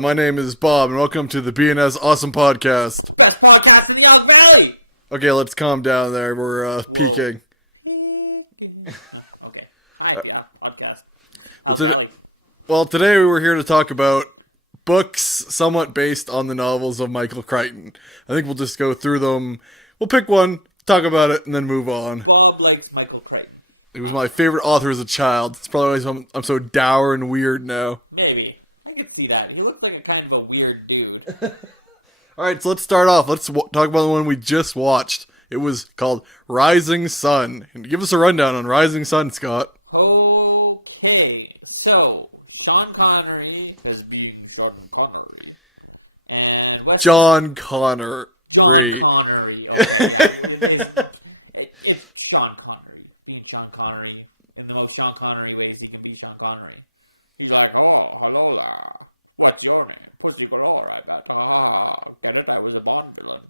my name is Bob, and welcome to the BNS Awesome Podcast. Best podcast in the Elk Valley! Okay, let's calm down there. We're peaking. Okay. Hi, Podcast. Well, today we were here to talk about books somewhat based on the novels of Michael Crichton. I think we'll just go through them. We'll pick one, talk about it, and then move on. Bob likes Michael Crichton. He was my favorite author as a child. It's probably why I'm so dour and weird now. Maybe. I can see that. He looks like a kind of a weird dude. Alright, so let's start off. Let's talk about the one we just watched. It was called Rising Sun. And give us a rundown on Rising Sun, Scott. Okay, so Sean Connery was being Sean Connery. And Wesley, John Connery. John Connery. Okay. It's Sean Connery. Being Sean Connery. In the most Sean Connery ways he can be Sean Connery. He's like, oh, hello there. What's your name? Pussy Galore, I bet. Ah, better that was a Bond villain.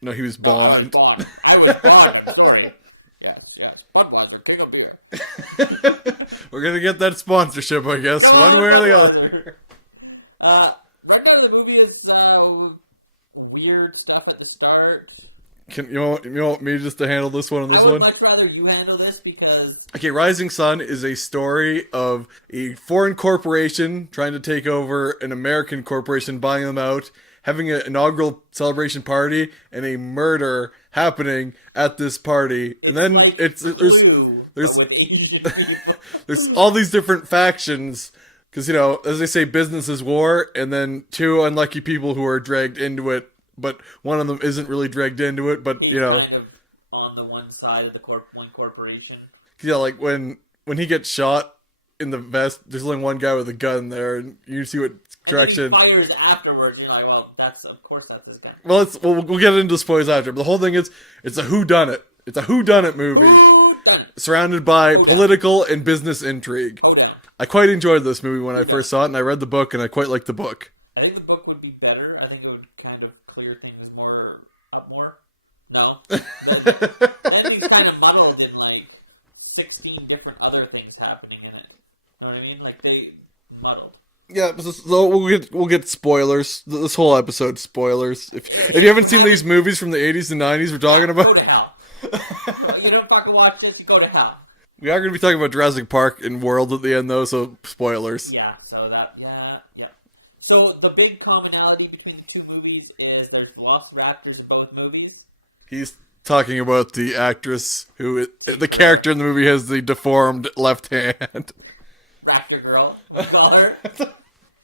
No, he was Bond. I was Bond. Sorry. Yes. Budweiser, bring a beer. We're gonna get that sponsorship, I guess, one way or the other. Right now the movie is weird stuff at the start. You want me just to handle this one and this one? I would one? much rather you handle this because... Okay, Rising Sun is a story of a foreign corporation trying to take over an American corporation, buying them out, having an inaugural celebration party, and a murder happening at this party. And then like there's all these different factions, because, you know, as they say, business is war, and then two unlucky people who are dragged into it, but one of them isn't really dragged into it, but, you know... kind of on the one side of the one corporation. Yeah, like, when he gets shot in the vest, there's only one guy with a gun there, and you see what direction... He fires afterwards, and you're like, well, of course that's this guy. Well, we'll get into spoilers after, but the whole thing is, it's a whodunit. It's a whodunit movie. Surrounded by political and business intrigue. I quite enjoyed this movie when I first saw it, and I read the book, and I quite liked the book. I think the book would be better. I think it would kind of clear things more. No. That'd be kind of muddled in, like, 16 different other things happening in it. You know what I mean? Like, they muddled. Yeah, so we'll get spoilers. This whole episode, spoilers. If you haven't seen these movies from the 80s and 90s we're talking about... Go to hell. You don't fucking watch this, you go to hell. We are going to be talking about Jurassic Park and World at the end, though, so spoilers. Yeah, yeah. So the big commonality between the two movies is there's lost raptors in both movies. He's talking about the actress who, the character in the movie has the deformed left hand. Raptor girl, we call her.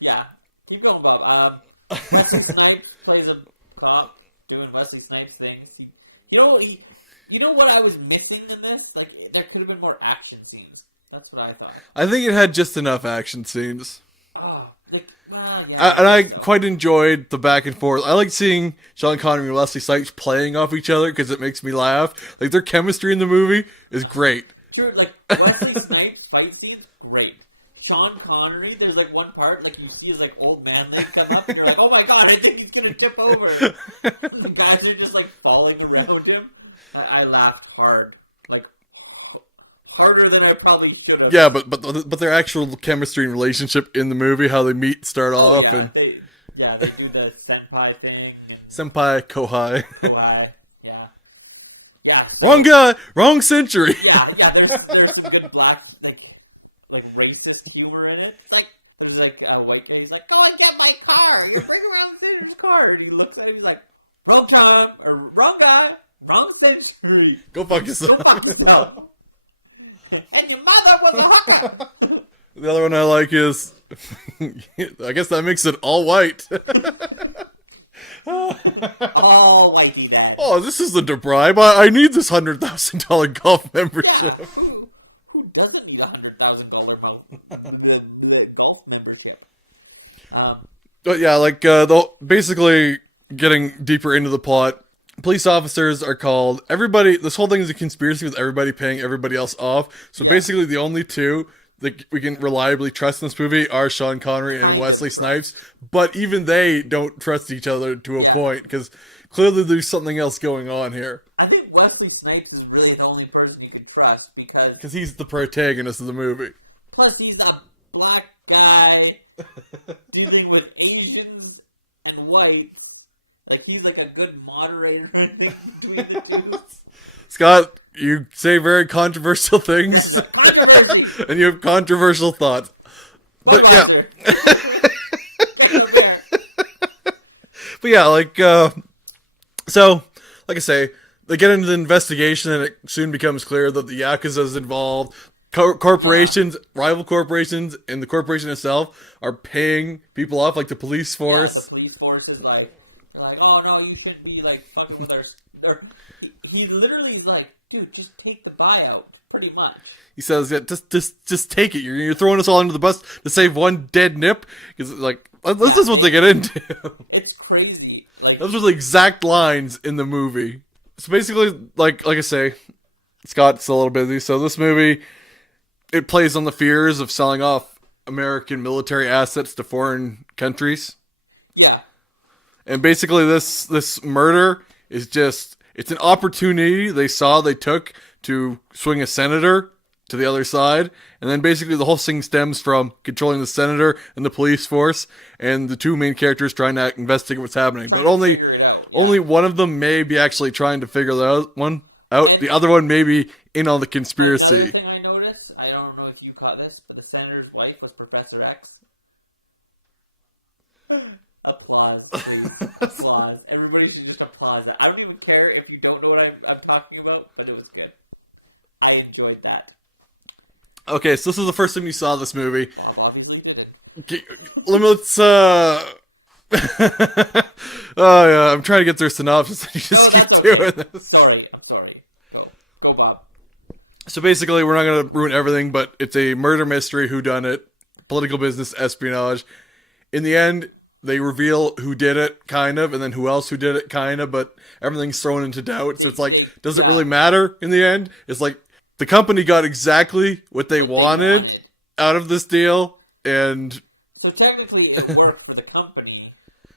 Yeah, keep going, Bob. Wesley Snipes plays a cop doing Wesley Snipes things. You know what I was missing in this? Like, there could have been more action scenes. That's what I thought. I think it had just enough action scenes. Yeah, and I quite enjoyed the back and forth. I like seeing Sean Connery and Wesley Snipes playing off each other because it makes me laugh. Like, their chemistry in the movie is great. Sure, like, Wesley Snipes fight scenes, great. Sean Connery, there's like one part, like you see his like old man leg come up, and you're like, oh my god, I think he's gonna tip over. The guys are just like falling around him. I laughed hard, like harder than I probably should have. Yeah, but their actual chemistry and relationship in the movie, how they meet, start off, yeah, and they do the senpai thing. And senpai, kohai. Kohai, yeah. Wrong guy, wrong century. Yeah. There's some good black like racist humor in it. Like, there's like a white guy, he's like, go and get my car! You bring around his car! And he looks at it, he's like, wrong time, or wrong guy, wrong century. Go fuck yourself. Go fuck yourself. And your mother was a hooker! The other one I like is, I guess that makes it all white. All whitey then. Oh, this is the bribe. I need this $100,000 golf membership. Yeah, who doesn't need $100,000 golf membership? But yeah, like, basically getting deeper into the plot, police officers are called, this whole thing is a conspiracy with everybody paying everybody else off, so basically the only two that we can reliably trust in this movie are Sean Connery and Wesley Snipes, but even they don't trust each other to a point, because clearly there's something else going on here. I think Wesley Snipes is really the only person you can trust, because he's the protagonist of the movie. Plus he's a black guy dealing with Asians whites. Like, he's like a good moderator, I think, between the two. Scott, you say very controversial things. Controversy. And you have controversial thoughts. But yeah. But yeah, like, so, like I say, they get into the investigation and it soon becomes clear that the Yakuza is involved. Corporations, rival corporations, and the corporation itself are paying people off, like the police force. Yeah, the police force is like, they're like, oh no, you shouldn't be like fucking with their. He literally is like, dude, just take the buyout, pretty much. He says, yeah, just take it. You're throwing us all under the bus to save one dead nip? Because, like, this is what they get into. It's crazy. Like, those are the exact lines in the movie. So basically, like I say, Scott's a little busy. So this movie, it plays on the fears of selling off American military assets to foreign countries. Yeah. And basically this murder is just, it's an opportunity they took to swing a senator to the other side. And then basically the whole thing stems from controlling the senator and the police force and the two main characters trying to investigate what's happening. But only one of them may be actually trying to figure the out. The other one may be in on the conspiracy. The other thing I noticed, I don't know if you caught this, but the senator's wife was Professor X. Applause, please. Applause. Everybody should just applaud that. I don't even care if you don't know what I'm talking about, but it was good. I enjoyed that. Okay, so this is the first time you saw this movie. Obviously did. Okay, let's, oh yeah, I'm trying to get through a synopsis and you just keep doing this. I'm sorry. Go Bob. So basically, we're not going to ruin everything, but it's a murder mystery, whodunit, political business, espionage. In the end, they reveal who did it, kind of, and then who else who did it, kind of, but everything's thrown into doubt. So it's like, does it really matter in the end? It's like, the company got exactly what they wanted out of this deal, and... So technically, it worked for the company.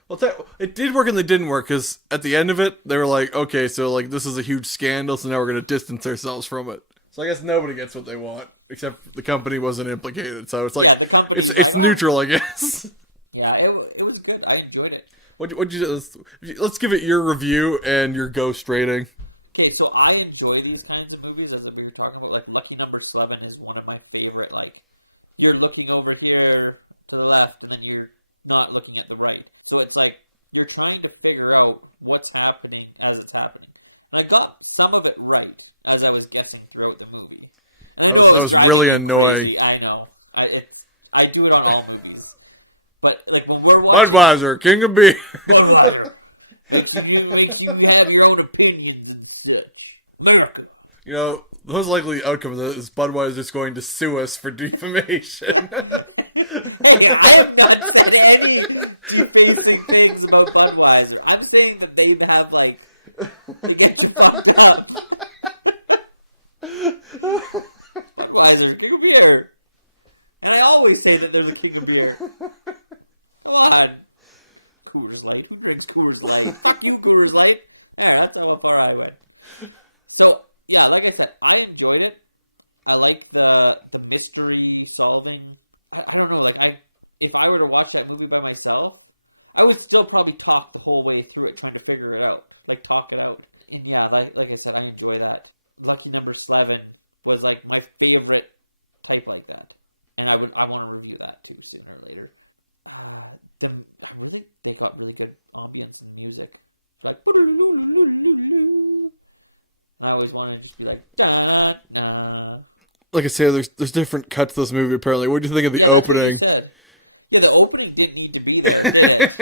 Well, it did work and they didn't work, because at the end of it, they were like, okay, so like this is a huge scandal, so now we're going to distance ourselves from it. So I guess nobody gets what they want, except the company wasn't implicated, so it's like, it's neutral, I guess. Yeah, it was good. I enjoyed it. Let's give it your review and your ghost rating. Okay, so I enjoy these kinds of movies, as we were talking about, like Lucky Number 7 is one of my favorite, like, you're looking over here to the left, and then you're not looking at the right. So it's like, you're trying to figure out what's happening as it's happening. And I got some of it right, as I was guessing throughout the movie. That was really annoying. I know. I do it on all movies. But, like, when we're watching... Budweiser, king of beer. Budweiser. Wait till you have your own opinions and such. America. You know, the most likely outcome of this is Budweiser's going to sue us for defamation. Hey, I'm not saying any basic things about Budweiser. I'm saying that they have, like, it's fucked up. Budweiser, king of beer. And I always say that they're the king of beer. Come on. Coors Light. Who drinks Coors Light? You Coors Light? Alright, that's how far I went. So, yeah, like I said, I enjoyed it. I like the mystery solving. I don't know, like, if I were to watch that movie by myself, I would still probably talk the whole way through it, trying to figure it out. Like, talk it out. And yeah, like I said, I enjoy that. Lucky Number 7 was, like, my favorite type like that. And I want to review that, too, sooner or later. They got really good ambience and music. Like, I always wanted to be like, da-na. Like I say, there's different cuts to this movie, apparently. What do you think of the opening? Yeah, the opening didn't need to be there.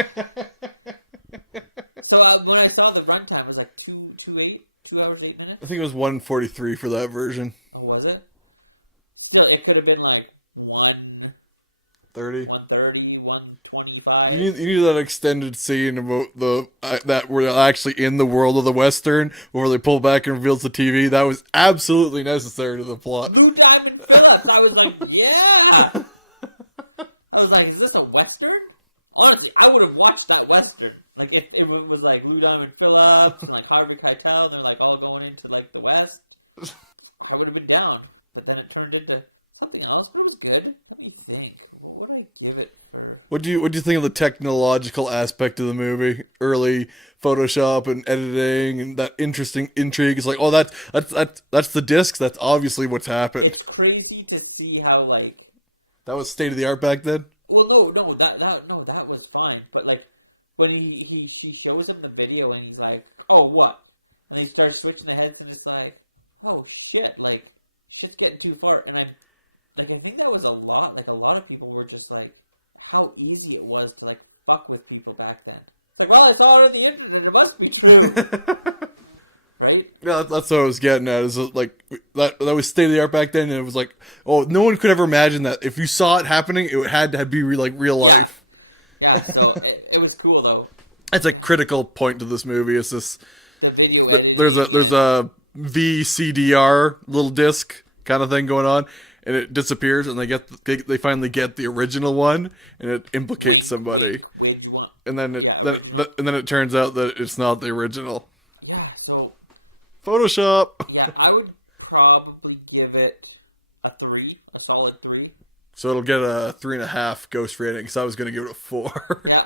So when I saw the runtime, it was like 2 hours, 8 minutes? I think it was 1:43 for that version. Oh, was it? Still, it could have been like 1:30, 1:25. You need that extended scene about that where they're actually in the world of the Western, where they pull back and reveals the TV. That was absolutely necessary to the plot. Blue Diamond Phillips. I was like, yeah. I was like, is this a Western? Honestly, I would have watched that Western. Like, it was like Blue Diamond Phillips and like Harvey Keitel, and like all going into like the West. I would have been down, but then it turned into something else, but it was good. Let me think. What would I give it for? What do you think of the technological aspect of the movie? Early Photoshop and editing and that interesting intrigue. It's like, oh, that's the disc. That's obviously what's happened. It's crazy to see how like. That was state of the art back then. Well, no, that was fine. But like when she shows him the video and he's like, oh, what? And he starts switching the heads and it's like, oh shit, like shit's getting too far. And I think that was a lot. Like a lot of people were just like, how easy it was to like fuck with people back then. Like, well, it's all on the internet. It must be true, right? Yeah, that's what I was getting at. Is like that was state of the art back then, and it was like, oh, no one could ever imagine that if you saw it happening, it had to be like real life. Yeah, so it was cool though. That's a critical point to this movie. It's this. The video There's a VCDR little disc kind of thing going on, and it disappears, and they finally get the original one, and it implicates somebody, and then it turns out that it's not the original. Yeah, so Photoshop. yeah, I would probably give it a solid 3. So it'll get a 3.5 ghost rating, because I was going to give it a 4. Yeah,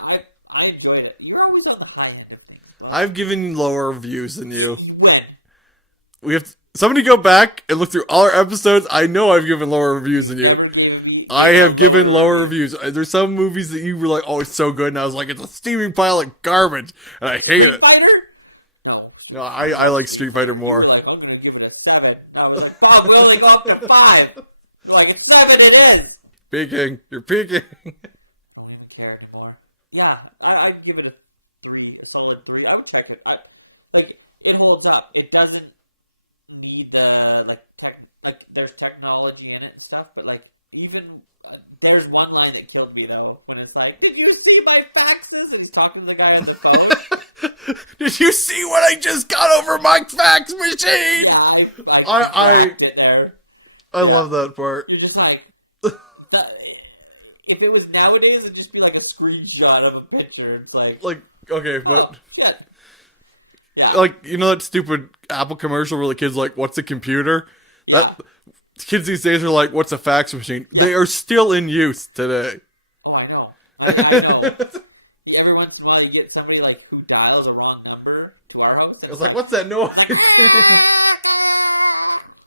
I enjoyed it. You're always on the high end of things. Well, I've given lower reviews than you. When? We have somebody go back and look through all our episodes. I know I've given lower reviews than you. I have given lower reviews. There's some movies that you were like, oh, it's so good, and I was like, it's a steaming pile of garbage, and I hate it. No, I like Street Fighter more. You're like, I'm going to give it a 7. I was like, oh, really? Go up to 5. You're like, it's 7 it is. Peeking. You're peeking. I don't even care anymore. Yeah, I'd give it a 3, a solid 3. I would check it. It holds up. It doesn't need the, there's technology in it and stuff, but, even, there's one line that killed me, though, when it's like, did you see my faxes? And he's talking to the guy on the phone. Did you see what I just got over my fax machine? Yeah, I it there. I love that part. You're just like, if it was nowadays, it'd just be like a screenshot of a picture. It's like okay, but yeah. Like, you know that stupid Apple commercial where the kid's like, "What's a computer?" Yeah. Kids these days are like, "What's a fax machine?" Yeah. They are still in use today. Oh, I know. I know. Every once in a while, you get somebody like who dials a wrong number to our house. I was like, "What's that noise?"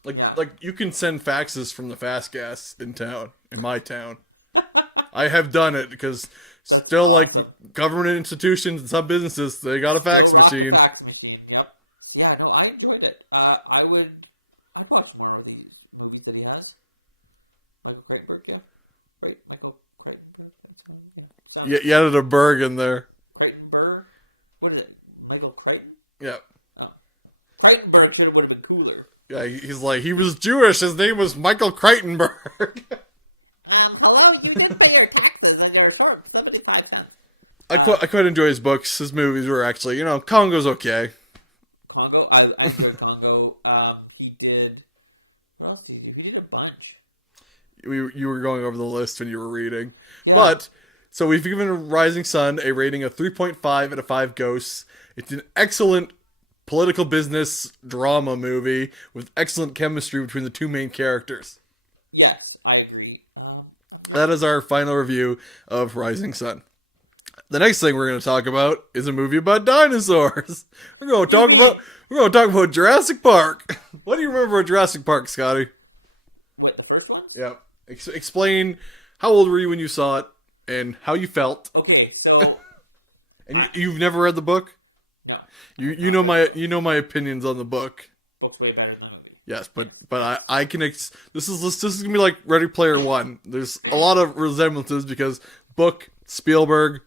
Like you can send faxes from the fast gas in my town. I have done it because still, like, government institutions and some businesses, they got a fax machine. Yep. Yeah, no, I enjoyed it. I'd watch more of these movies that he has. Michael Crichton, yeah. Right, Michael Crichton. Yeah, you added a Berg in there. Crichton. What is it? Michael Crichton? Yeah. Crichton would have been cooler. Yeah, he's like, he was Jewish. His name was Michael Crichtonberg. Hello, you didn't pay your taxes on your return. Somebody thought it done. I quite enjoy his books. His movies were actually, Congo's okay. Congo? I enjoyed Congo. He did... What else did he do? He did a bunch. You were going over the list when you were reading. Yeah. But, so we've given Rising Sun a rating of 3.5 out of 5 ghosts. It's an excellent political business drama movie with excellent chemistry between the two main characters. Yes, I agree. That is our final review of Rising Sun. The next thing we're going to talk about is a movie about dinosaurs. We're going to talk about Jurassic Park. What do you remember of Jurassic Park, Scotty? What, the first one? Yeah. Explain how old were you when you saw it and how you felt. Okay, so and you've never read the book? No. You know my opinions on the book. Book's way better than the movie. Yes, but I can this is gonna be like Ready Player One. There's a lot of resemblances because book, Spielberg,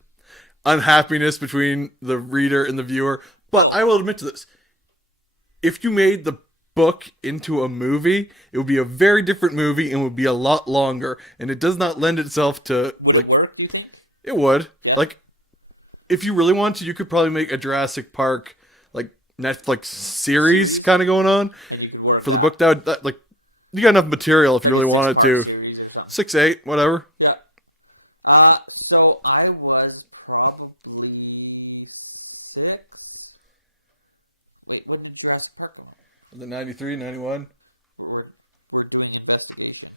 unhappiness between the reader and the viewer. But I will admit to this: if you made the book into a movie, it would be a very different movie and would be a lot longer. And it does not lend itself to Would it work? Do you think? It would. Yeah. Like, if you really want to, you could probably make a Jurassic Park like Netflix series kind of going on And you could work for the that. book. That like you got enough material if you really wanted to. Series or something. 6, 8, whatever. Yeah. So I was probably 6. Wait, when did Jurassic Park come out? Was it 93, 91? We're doing investigation.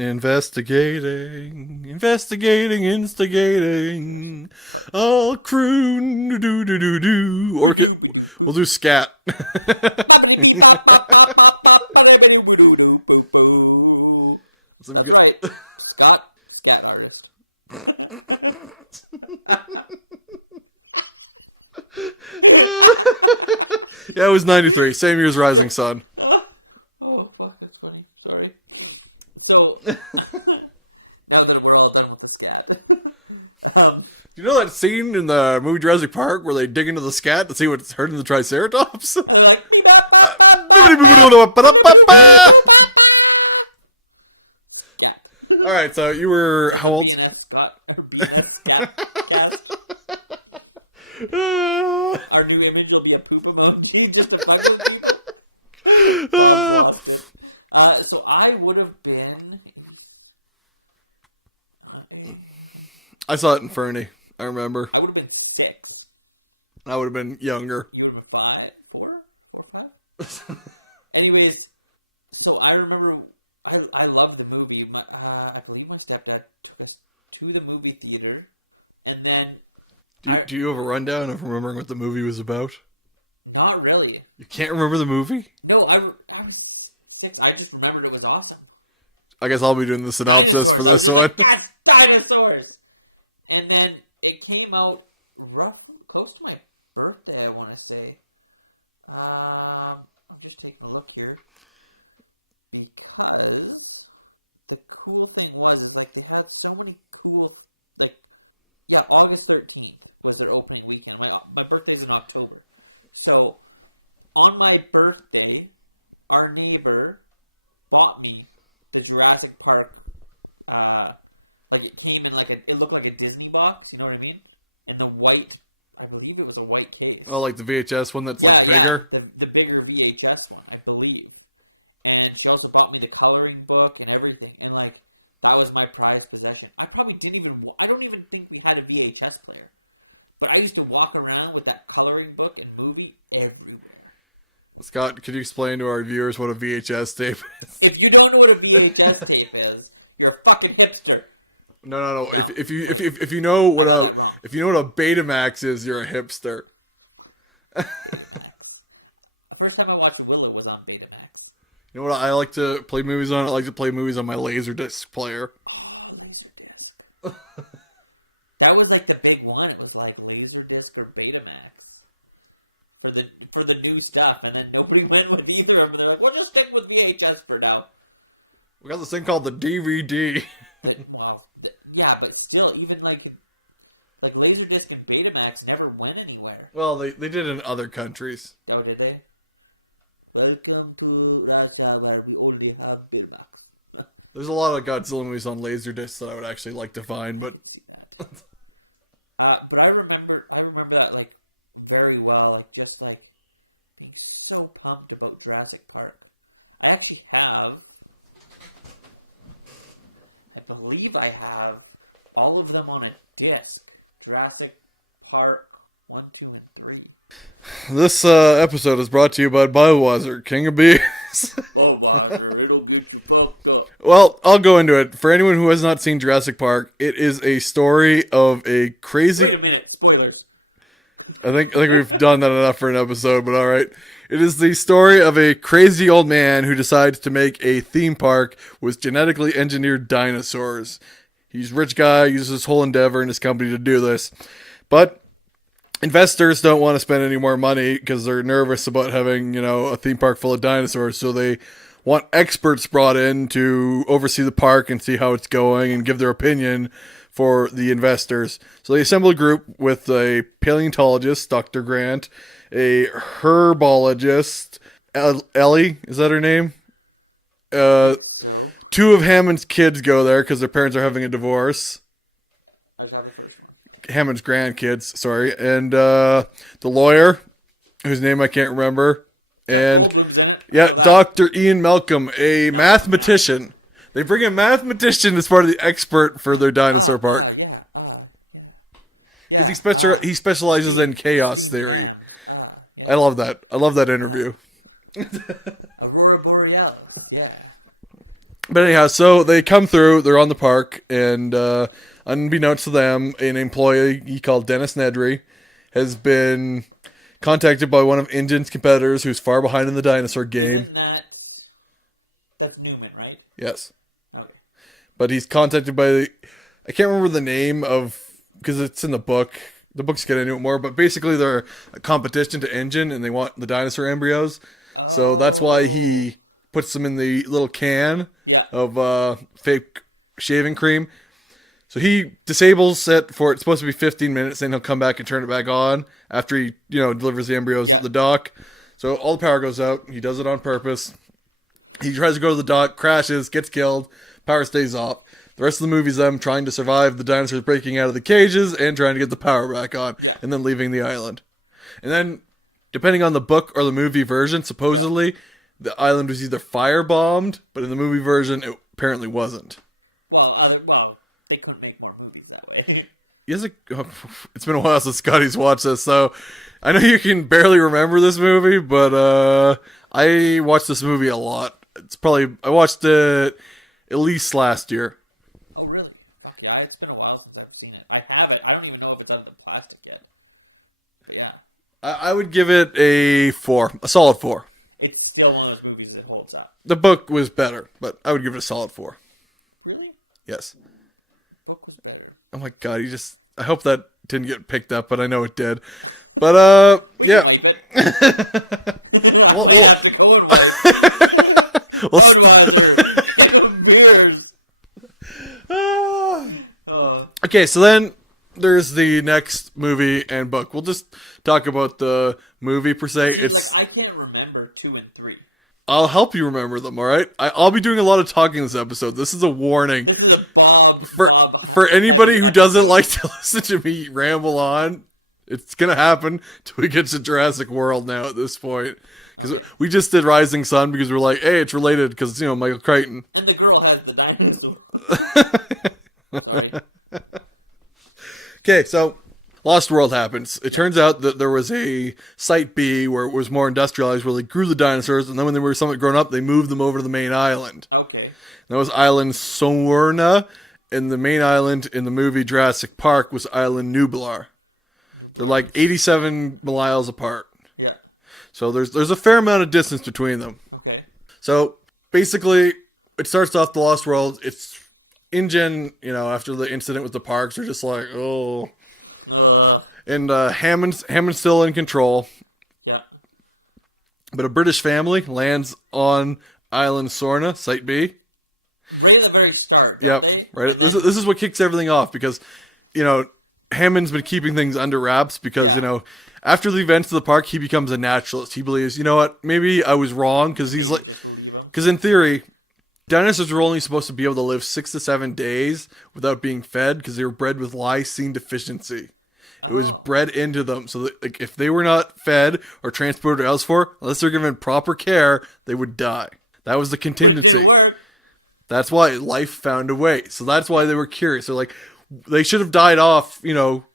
Investigating, instigating. All croon, do do do do. Or we'll do scat. Some That's good. right. Scott, scat artist. Yeah, it was 93. Same year as Rising Sun. Oh, fuck, that's funny. Sorry. So, now that we're all done with the scat. You know that scene in the movie Jurassic Park where they dig into the scat to see what's hurting the Triceratops? Alright, so you were how old? Our new image will be a poop emoji, just a people. So I would have been. I saw it in Fernie. I remember. I would have been 6. I would have been younger. You would have been 5, 4, 5. Anyways, so I remember I loved the movie. I believe my stepdad took us to the movie theater, and then. Do you have a rundown of remembering what the movie was about? Not really. You can't remember the movie? No, I was 6. I just remembered it was awesome. I guess I'll be doing the synopsis for this one. Yes, dinosaurs! And then it came out close to my birthday, I want to say. I'm just taking a look here. Because the cool thing was, like, they had so many cool, like, yeah, August 13th was their opening weekend. My birthday's in October. So, on my birthday, our neighbor bought me the Jurassic Park, like it came in like it looked like a Disney box, you know what I mean? And the white, I believe it was a white case. Oh, like the VHS one that's bigger? Yeah, the bigger VHS one, I believe. And she also bought me the coloring book and everything. And like, that was my prized possession. I don't even think we had a VHS player. But I used to walk around with that coloring book and movie everywhere. Scott, could you explain to our viewers what a VHS tape is? If you don't know what a VHS tape is, you're a fucking hipster. No. If you know what a Betamax is, you're a hipster. The first time I watched Willow was on Betamax. You know what I like to play movies on? I like to play movies on my Laserdisc player. Oh, Laserdisc. That was like the big one. It was like Laserdisc or Betamax for the new stuff, and then nobody went with either of them. They're like, we'll just stick with VHS for now. We got this thing called the DVD. Yeah, but still, even like Laserdisc and Betamax never went anywhere. Well, they did in other countries. Oh, did they? Welcome to Russia, where we only have Betamax. There's a lot of Godzilla movies on Laserdisc that I would actually like to find, but. But I remember that like very well. Like just like so pumped about Jurassic Park. I actually have. I believe I have all of them on a disc. Jurassic Park 1, 2, and 3. This episode is brought to you by Budweiser, King of Beers. Budweiser, it'll get you pumped up. Well, I'll go into it. For anyone who has not seen Jurassic Park, it is a story of a crazy... Wait a minute, spoilers. I think we've done that enough for an episode, but alright. It is the story of a crazy old man who decides to make a theme park with genetically engineered dinosaurs. He's a rich guy, uses his whole endeavor in his company to do this. But investors don't want to spend any more money because they're nervous about having, a theme park full of dinosaurs, so they want experts brought in to oversee the park and see how it's going and give their opinion for the investors. So they assemble a group with a paleontologist, Dr. Grant, a herbologist, Ellie, is that her name? Two of Hammond's kids go there because their parents are having a divorce. Hammond's grandkids, sorry. And the lawyer, whose name I can't remember. And, Dr. Ian Malcolm, a mathematician. They bring a mathematician as part of the expert for their dinosaur park. Because he specializes in chaos theory. I love that. I love that interview. Aurora Borealis, yeah. But anyhow, so they come through, they're on the park, and unbeknownst to them, an employee he called Dennis Nedry has been contacted by one of InGen's competitors who's far behind in the dinosaur game. That's Newman, right? Yes. Okay. But he's contacted by, I can't remember the name of, because it's in the book. The books get into it more, but basically they're a competition to InGen, and they want the dinosaur embryos. So that's why he puts them in the little can of fake shaving cream. So he disables it for, it's supposed to be 15 minutes, then he'll come back and turn it back on after he, delivers the embryos at the dock. So all the power goes out. He does it on purpose. He tries to go to the dock, crashes, gets killed, power stays off. The rest of the movie's them trying to survive the dinosaurs breaking out of the cages and trying to get the power back on, and then leaving the island. And then, depending on the book or the movie version, supposedly, the island was either firebombed, but in the movie version, it apparently wasn't. Well, they couldn't make more movies that way. It's been a while since Scotty's watched this, so I know you can barely remember this movie, but I watched this movie a lot. I watched it at least last year. Oh, really? Yeah, it's been a while since I've seen it. I have it. I don't even know if it's on the plastic yet. But yeah. I would give it a 4. A solid 4. It's still one of those movies that holds up. The book was better, but I would give it a solid 4. Really? Yes. The book was better. Oh my god, I hope that didn't get picked up, but I know it did. But, yeah. Okay, so then there's the next movie and book. We'll just talk about the movie per se. I can't remember 2 and 3. I'll help you remember them, alright? I'll be doing a lot of talking this episode. This is a warning. This is a Bob. For anybody who doesn't like to listen to me ramble on, it's gonna happen till we get to Jurassic World now at this point. Because we just did Rising Sun because we're like, hey, it's related because, Michael Crichton. And the girl has the dinosaur. Sorry. Okay, so Lost World happens. It turns out that there was a Site B where it was more industrialized, where they grew the dinosaurs, and then when they were somewhat grown up, they moved them over to the main island. Okay. And that was Island Sorna, and the main island in the movie Jurassic Park was Island Nublar. They're like 87 miles apart. Yeah. So there's a fair amount of distance between them. Okay. So basically, it starts off the Lost World. It's InGen, after the incident with the parks, are just like, oh. And Hammond's still in control. Yeah. But a British family lands on Island Sorna, Site B. Right at the very start. Yep. Right. This is what kicks everything off because, Hammond's been keeping things under wraps because, after the events of the park, he becomes a naturalist. He believes, you know what, maybe I was wrong because he's like, because in theory, dinosaurs were only supposed to be able to live 6 to 7 days without being fed because they were bred with lysine deficiency. It was bred into them, so that, if they were not fed or transported elsewhere, unless they're given proper care, they would die. That was the contingency. That's why life found a way. So that's why they were curious. So they should have died off,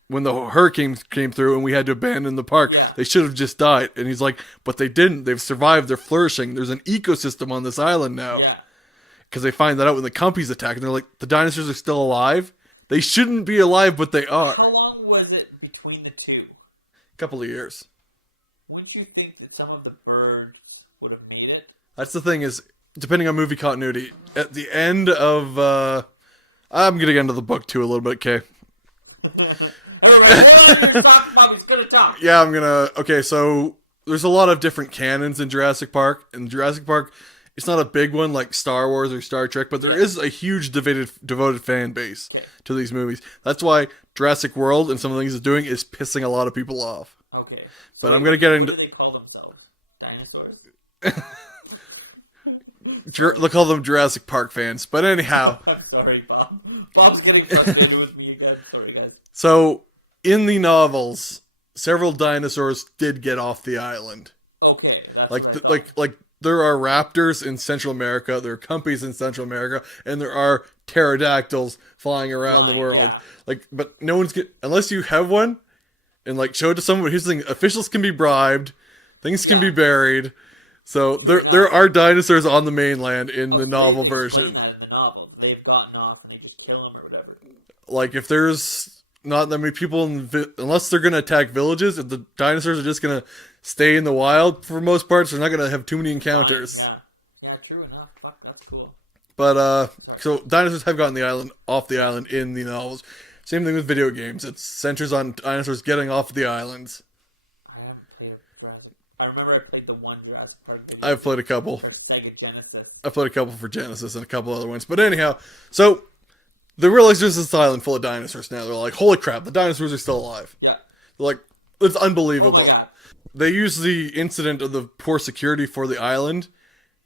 when the hurricanes came through and we had to abandon the park. Yeah. They should have just died. And he's like, but they didn't. They've survived. They're flourishing. There's an ecosystem on this island now. Yeah. Because they find that out when the Cumpies attack, and they're like, the dinosaurs are still alive? They shouldn't be alive, but they are. How long was it between the two? A couple of years. Wouldn't you think that some of the birds would have made it? That's the thing is, depending on movie continuity, at the end of, I'm going to get into the book too a little bit, okay? Yeah, I'm going to, okay, so there's a lot of different canons in Jurassic Park. In Jurassic Park, it's not a big one like Star Wars or Star Trek, but there is a huge devoted fan base to these movies. That's why Jurassic World and some of the things it's doing is pissing a lot of people off. Okay. But I'm going to get into... What do they call themselves? Dinosaurs? They'll call them Jurassic Park fans. But anyhow... I'm sorry, Bob. Bob's getting frustrated with me again. Sorry, guys. So, in the novels, several dinosaurs did get off the island. Okay. That's like there are raptors in Central America, there are cumpies in Central America, and there are pterodactyls flying around the world. Yeah. But no one's unless you have one and show it to someone. Here's the thing: officials can be bribed, things can be buried. So there are dinosaurs on the mainland in the novel they version. explain that in the novel. They've gotten off and they just kill them or whatever. Like, if there's not that many people, unless they're going to attack villages, if the dinosaurs are just going to stay in the wild for most parts, they're not going to have too many encounters. Yeah, true enough. Fuck, that's cool. But, so dinosaurs have gotten off the island in the novels. Same thing with video games. It centers on dinosaurs getting off the islands. I haven't played Jurassic. I remember I played the one Jurassic Park video. I've played a couple. For Sega Genesis. I've played a couple for Genesis and a couple other ones. But anyhow, so they realize there's this island full of dinosaurs now. They're like, holy crap, the dinosaurs are still alive. Yeah. They're like, it's unbelievable. Oh my God. They use the incident of the poor security for the island.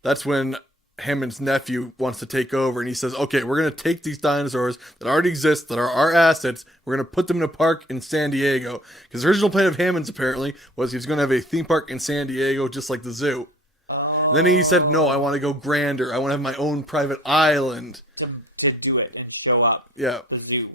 That's when Hammond's nephew wants to take over, and he says, okay, we're going to take these dinosaurs that already exist, that are our assets, we're going to put them in a park in San Diego. Because the original plan of Hammond's, apparently, was he was going to have a theme park in San Diego, just like the zoo. And then he said, no, I want to go grander. I want to have my own private island. To do it and show up. Yeah. The zoo.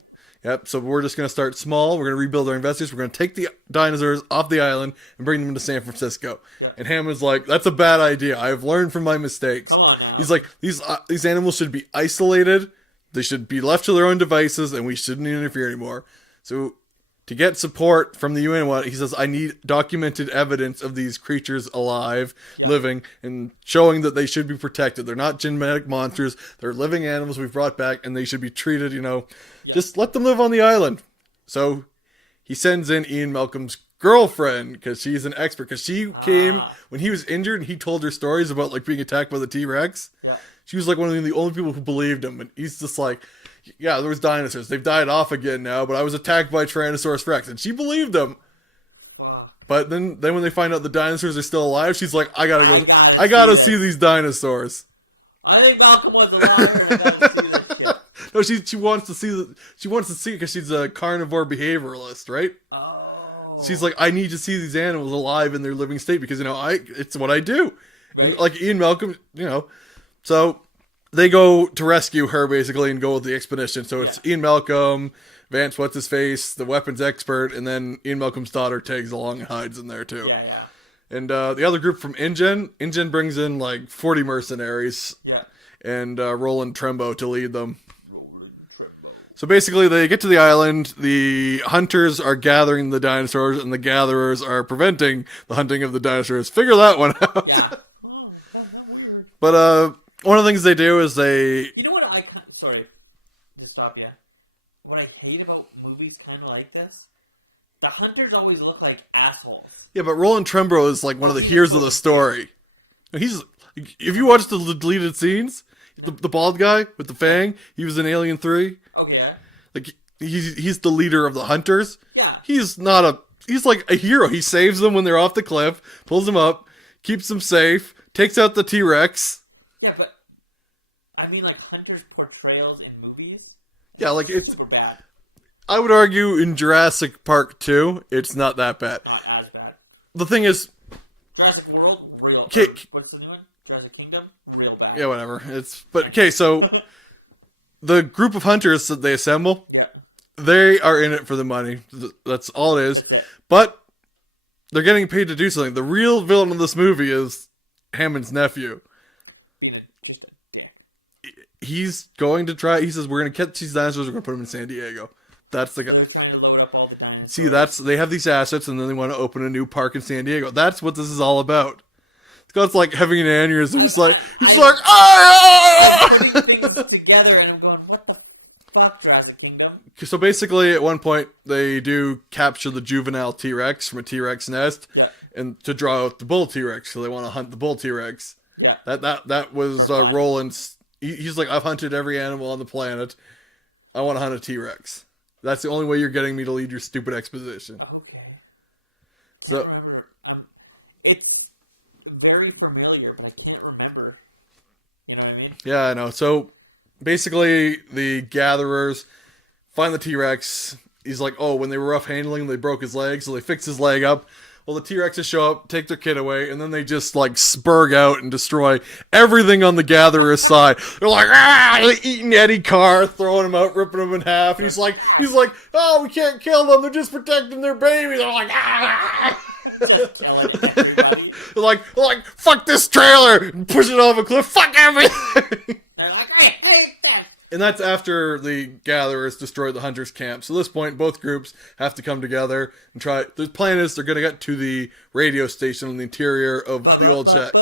Yep, so we're just going to start small. We're going to rebuild our investors. We're going to take the dinosaurs off the island and bring them into San Francisco. Yeah. And Hammond's like, that's a bad idea. I've learned from my mistakes. Come on now. He's like, these animals should be isolated. They should be left to their own devices, and we shouldn't interfere anymore. So to get support from the UN, he says, I need documented evidence of these creatures alive, living, and showing that they should be protected. They're not genetic monsters. They're living animals we've brought back, and they should be treated, just let them live on the island. So he sends in Ian Malcolm's girlfriend, because she's an expert, because she came when he was injured, and he told her stories about like being attacked by the T-Rex. Yeah. She was like one of the only people who believed him, and he's just like, yeah, there was dinosaurs. They've died off again now, but I was attacked by Tyrannosaurus Rex, and she believed him. But then when they find out the dinosaurs are still alive, she's like, I gotta see these dinosaurs. I think Malcolm was alive. We gotta see this shit. No, she wants to see because she's a carnivore behavioralist, right? Oh. She's like, I need to see these animals alive in their living state because it's what I do. Right. And like Ian Malcolm, so they go to rescue her basically and go with the expedition. So it's Ian Malcolm, Vance what's his face, the weapons expert, and then Ian Malcolm's daughter tags along and hides in there too. Yeah. And the other group from InGen brings in like 40 mercenaries. Yeah. And Roland Trembo to lead them. So basically, they get to the island, the hunters are gathering the dinosaurs, and the gatherers are preventing the hunting of the dinosaurs. Figure that one out. Yeah. Oh, that's weird. But one of the things they do is they... You know what sorry to stop you. What I hate about movies kind of like this? The hunters always look like assholes. Yeah, but Roland Trembo is like one of the heroes of the story. If you watch the deleted scenes... The bald guy with the fang, he was in Alien 3. Okay. Like, he's the leader of the hunters. Yeah. He's like a hero. He saves them when they're off the cliff, pulls them up, keeps them safe, takes out the T-Rex. Yeah, but, I mean, like, hunters' portrayals in movies? Yeah, like, it's super bad. I would argue in Jurassic Park 2, it's not that bad. Not as bad. The thing is... Jurassic World, real. What's the new one? Jurassic Kingdom, real bad. Yeah, whatever. Okay, so the group of hunters that they assemble, they are in it for the money. That's all it is. But they're getting paid to do something. The real villain of this movie is Hammond's nephew. He's going to try. He says, "We're going to catch these dinosaurs. We're going to put them in San Diego." That's the guy. They're trying to load up all the dinosaurs. See, they have these assets, and then they want to open a new park in San Diego. That's what this is all about. Scott's like having an aneurysm. He's like, ah! Together, and I'm going, what the fuck, Jurassic Kingdom? So basically, at one point, they do capture the juvenile T-Rex from a T-Rex nest, and to draw out the bull T-Rex. So they want to hunt the bull T-Rex. Yeah. That was Roland's. He's like, I've hunted every animal on the planet. I want to hunt a T-Rex. That's the only way you're getting me to lead your stupid exposition. Okay. So. I remember, it's very familiar, but I can't remember. You know what I mean? Yeah, I know. So, basically, the gatherers find the T-Rex. He's like, oh, when they were rough handling, they broke his leg, so they fix his leg up. Well, the T-Rexes show up, take their kid away, and then they just, like, spurg out and destroy everything on the gatherer's side. They're like, they're eating Eddie Carr, throwing him out, ripping him in half. And he's like, oh, we can't kill them. They're just protecting their baby. They're like, Just killing everybody. like, fuck this trailer! And push it off a cliff, fuck everything! They're like, I hate that! And that's after the gatherers destroyed the hunters' camp. So at this point, both groups have to come together and try. The plan is they're going to get to the radio station in the interior of the old shack.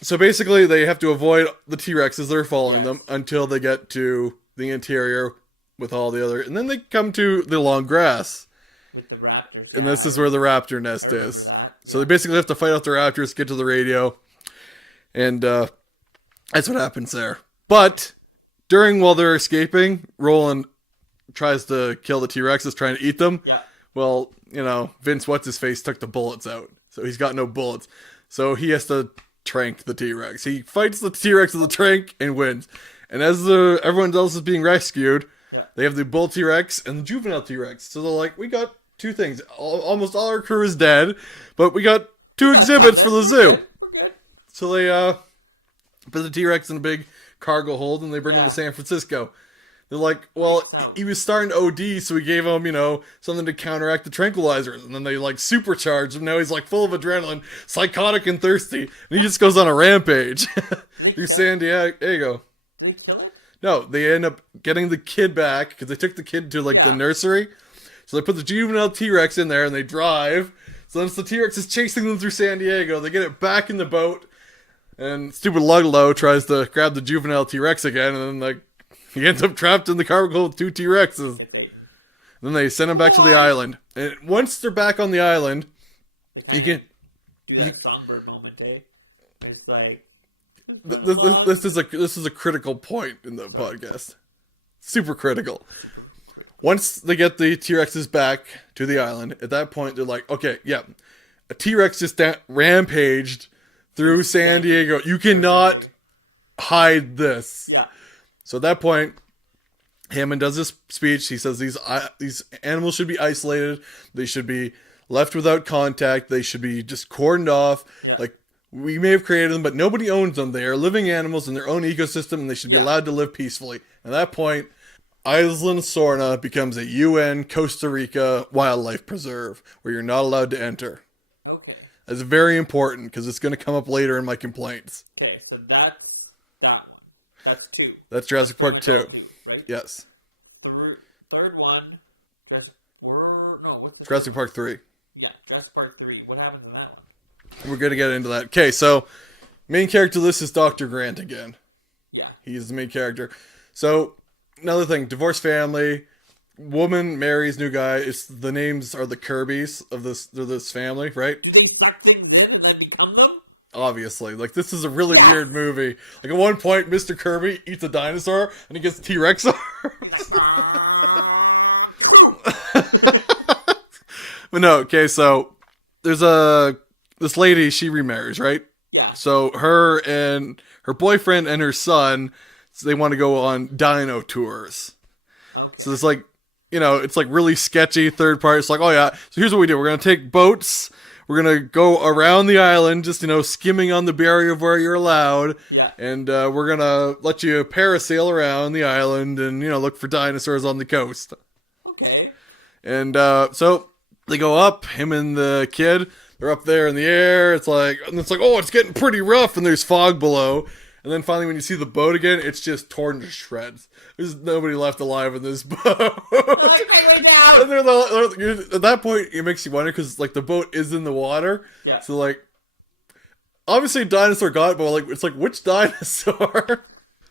So basically, they have to avoid the T-Rexes that are following them until they get to the interior with all the other. And then they come to the long grass. With the raptors. And this is where the raptor nest is. So they basically have to fight off the raptors, get to the radio. And that's what happens there. But while they're escaping, Roland tries to kill the T-Rexes, trying to eat them. Yeah. Well, Vince What's-His-Face took the bullets out. So he's got no bullets. So he has to trank the T-Rex. He fights the T-Rex with the trank and wins. And as everyone else is being rescued, they have the bull T-Rex and the juvenile T-Rex. So they're like, we got two things. Almost all our crew is dead, but we got two exhibits for the zoo. So they put the T-Rex in a big cargo hold and they bring him to San Francisco. They're like, well, he was starting to OD, so we gave him, something to counteract the tranquilizers. And then they, supercharged him. Now he's, full of adrenaline, psychotic and thirsty. And he just goes on a rampage through San Diego. There you go. Did they kill him? No, they end up getting the kid back, because they took the kid to, the nursery. So they put the juvenile T-Rex in there, and they drive. So once the T-Rex is chasing them through San Diego, they get it back in the boat. And stupid Ludlow tries to grab the juvenile T-Rex again, and then, he ends up trapped in the cargo with two T-Rexes. Then they send him back to the island. And once they're back on the island, you can... that songbird moment, eh? It's like... This is a critical point in the podcast. Super critical. Once they get the T-Rexes back to the island, at that point, they're like, okay, yeah, a T-Rex just rampaged through San Diego. You cannot hide this. Yeah. So at that point, Hammond does this speech. He says these animals should be isolated. They should be left without contact. They should be just cordoned off. Yeah. We may have created them, but nobody owns them. They are living animals in their own ecosystem, and they should be allowed to live peacefully. At that point, Isla Sorna becomes a UN Costa Rica wildlife preserve where you're not allowed to enter. Okay. That's very important because it's going to come up later in my complaints. Okay, so that's that one. That's 2. That's Jurassic Park 2. Right? Yes. Third one, Jurassic Park 3. Yeah, Jurassic Park 3. What happens in that one? We're going to get into that. Okay, so main character of this is Dr. Grant again. Yeah. He's the main character. So, another thing, divorced family, woman marries new guy. The names are the Kirbys of this family, right? Do they suck things in and then become them? Obviously. This is a really weird movie. At one point, Mr. Kirby eats a dinosaur, and he gets T-Rex But no, okay, so there's this lady, she remarries, right? Yeah. So her and her boyfriend and her son, they want to go on dino tours. Okay. So it's it's really sketchy third party. It's oh yeah, so here's what we do. We're going to take boats. We're going to go around the island, just, skimming on the barrier of where you're allowed. Yeah. And we're going to let you parasail around the island and, look for dinosaurs on the coast. Okay. And so they go up, him and the kid. They're up there in the air. It's oh, it's getting pretty rough, and there's fog below. And then finally, when you see the boat again, it's just torn to shreds. There's nobody left alive in this boat. And at that point, it makes you wonder, because the boat is in the water. Yeah. So obviously, a dinosaur got it, but it's which dinosaur?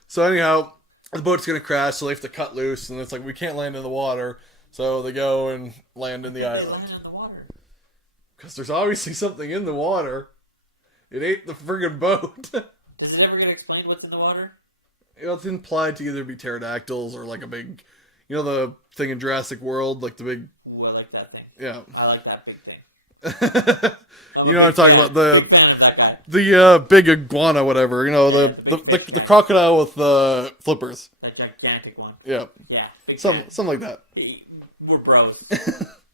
So anyhow, the boat's gonna crash, so they have to cut loose, and it's we can't land in the water. So they go and land in the island. Because there's obviously something in the water. It ate the friggin' boat. Does it ever get explained what's in the water? It's implied to either be pterodactyls or a big... the thing in Jurassic World? The big... Ooh, I like that thing. Yeah. I like that big thing. You know what I'm talking about? Big fan of that guy. The big iguana, whatever. The crocodile with the flippers. That gigantic one. Yeah. Yeah. Something like that. We're bros.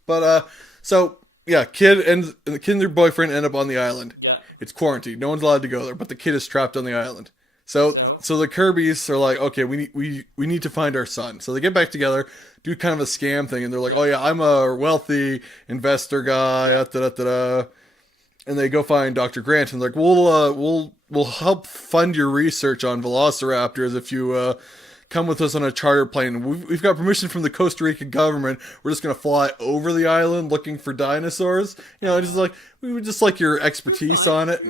But, so... Yeah, kid and their boyfriend end up on the island. Yeah. It's quarantined. No one's allowed to go there, but the kid is trapped on the island. So the Kirby's are like, okay, we need to find our son. So they get back together, do kind of a scam thing, and they're like, oh yeah, I'm a wealthy investor guy, and they go find Dr. Grant, and they're like, we'll help fund your research on velociraptors if you come with us on a charter plane. We've got permission from the Costa Rica government. We're just gonna fly over the island looking for dinosaurs. Just like we would just like your expertise on it.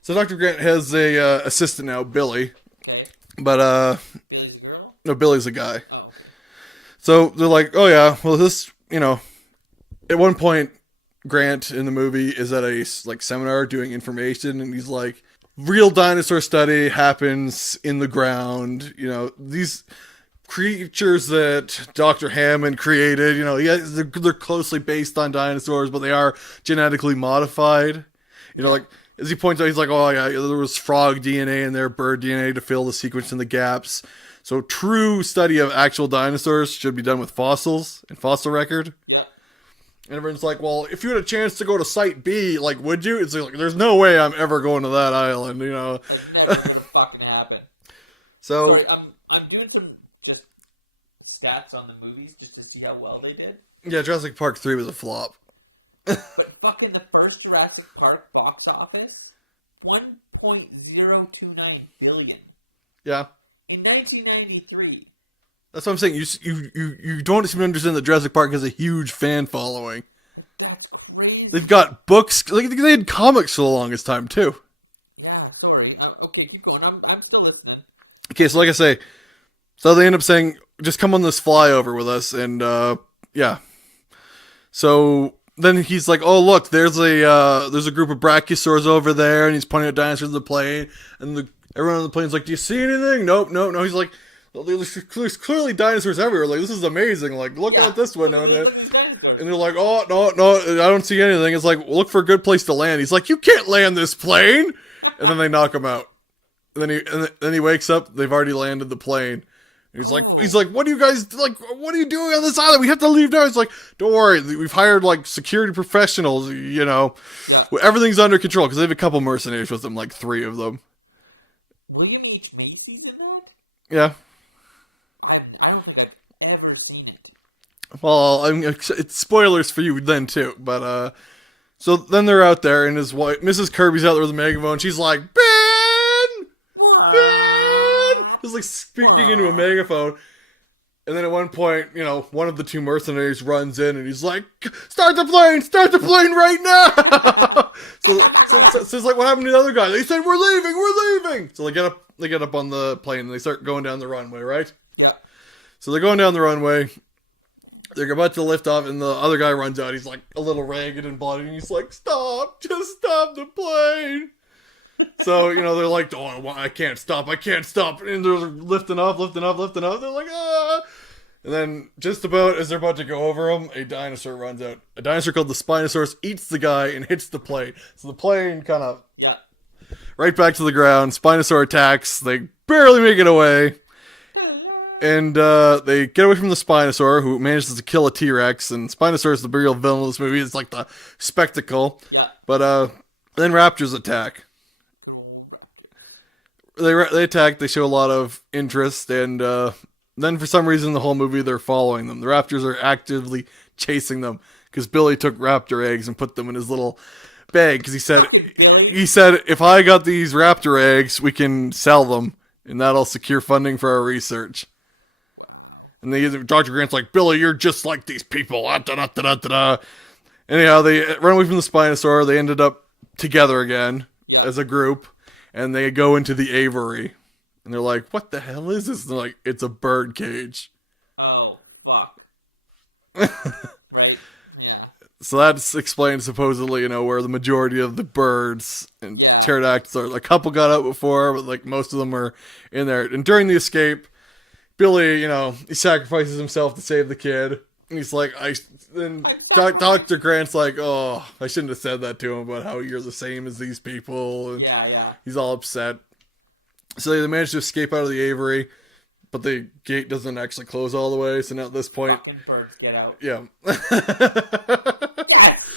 So Dr. Grant has a assistant now, Billy. Okay. But Billy's a girl? no, Billy's a guy. Oh. So they're like, oh yeah, well this, at one point Grant in the movie is at a seminar doing information, and he's like, real dinosaur study happens in the ground. These creatures that Dr. Hammond created, they're closely based on dinosaurs, but they are genetically modified. As he points out, he's like, oh yeah, there was frog DNA in there, bird DNA to fill the sequence in the gaps. So true study of actual dinosaurs should be done with fossils and fossil record. Yep. And everyone's like, well, if you had a chance to go to Site B, would you? It's like, there's no way I'm ever going to that island, It's never gonna fucking happen. So, Sorry, I'm doing some just stats on the movies just to see how well they did. yeah, Jurassic Park 3 was a flop. But fucking the first Jurassic Park box office, $1.029 billion. Yeah. In 1993. That's what I'm saying. You don't seem to understand that Jurassic Park has a huge fan following. That's crazy. They've got books. They had comics for the longest time, too. Yeah, sorry. Okay, keep going. I'm still listening. Okay, so like I say, so they end up saying, just come on this flyover with us, and, yeah. So then he's like, oh, look, there's a group of brachiosaurs over there, and he's pointing at dinosaurs in the plane, and everyone on the plane's like, do you see anything? Nope. He's like, there's clearly dinosaurs everywhere. This is amazing. Look out this window. And they're like, oh, no, I don't see anything. It's like, look for a good place to land. He's like, you can't land this plane. And then they knock him out. And then he wakes up. They've already landed the plane. And he's like, what are you guys, what are you doing on this island? We have to leave now. He's like, don't worry. We've hired, security professionals, Everything's under control. Because they have a couple mercenaries with them, 3 of them. William H. Macy's in that? Yeah. I don't think I've ever seen it. Well, it's spoilers for you then too. But so then they're out there, and his wife, Mrs. Kirby's out there with a megaphone. She's like, Ben, just speaking into a megaphone. And then at one point, one of the 2 mercenaries runs in, and he's like, start the plane right now. so it's like, what happened to the other guy? They said, we're leaving. So they get up on the plane, and they start going down the runway, right? Yeah. So they're going down the runway. They're about to lift off, and the other guy runs out. He's a little ragged and bloody, and he's like, just stop the plane. So, they're like, oh, I can't stop. And they're lifting off. They're like, ah. And then just about as they're about to go over them, a dinosaur runs out. A dinosaur called the Spinosaurus eats the guy and hits the plane. So the plane kind of right back to the ground. Spinosaur attacks. They barely make it away. And they get away from the Spinosaur, who manages to kill a T-Rex. And Spinosaur is the real villain of this movie. It's like the spectacle. Yeah. But then raptors attack. They attack. They show a lot of interest. And then for some reason, the whole movie, they're following them. The raptors are actively chasing them. Because Billy took raptor eggs and put them in his little bag. Because he said, if I got these raptor eggs, we can sell them. And that'll secure funding for our research. And Dr. Grant's like, Billy, you're just like these people. Anyhow, they run away from the Spinosaur. They ended up together again as a group. And they go into the aviary. And they're like, what the hell is this? And they're like, it's a bird cage. Oh, fuck. Right? Yeah. So that's explained supposedly, where the majority of the birds and pterodactyls are. A couple got out before, but most of them are in there. And during the escape, Billy, he sacrifices himself to save the kid. And he's like, Dr. Grant's like, oh, I shouldn't have said that to him about how you're the same as these people. And yeah. He's all upset. So they manage to escape out of the aviary, but the gate doesn't actually close all the way. So now at this point, fucking birds, get out. Yeah. Yes.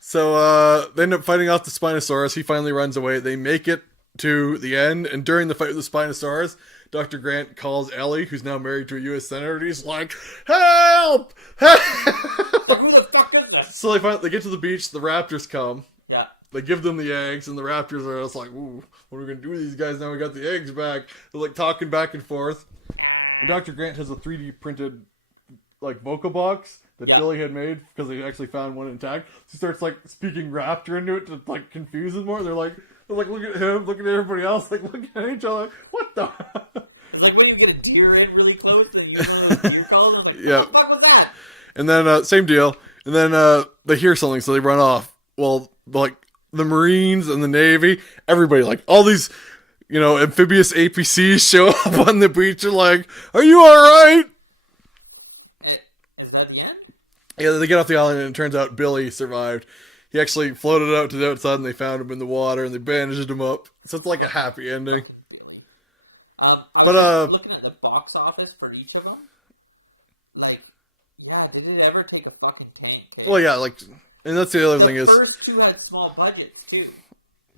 So they end up fighting off the Spinosaurus. He finally runs away. They make it to the end, and during the fight with the Spinosaurus, Dr. Grant calls Ellie, who's now married to a U.S. senator, and he's like, "Help! Help!" Who the fuck is this? So they get to the beach, the raptors come. Yeah. They give them the eggs, and the raptors are just like, "Ooh, what are we gonna do with these guys now we got the eggs back?" They're like talking back and forth. And Dr. Grant has a 3D printed like vocal box that Billy had made because they actually found one intact. He starts like speaking raptor into it to like confuse them more. They're like look at him, look at everybody else, like looking at each other. What the? It's like when you get a deer in really close, that you know a deer call, and I'm like, yeah. what the fuck was that? And then same deal. And then they hear something, so they run off. Well, like the Marines and the Navy, everybody, like all these, amphibious APCs show up on the beach. They're like, "Are you all right?" Is that the end? Yeah, they get off the island, and it turns out Billy survived. He actually floated out to the outside, and they found him in the water, and they bandaged him up. So it's like a happy ending. I was looking at the box office for each of them. Like, yeah, did it ever take a fucking tank? Well, yeah, and that's the other thing is... The first two had small budgets, too.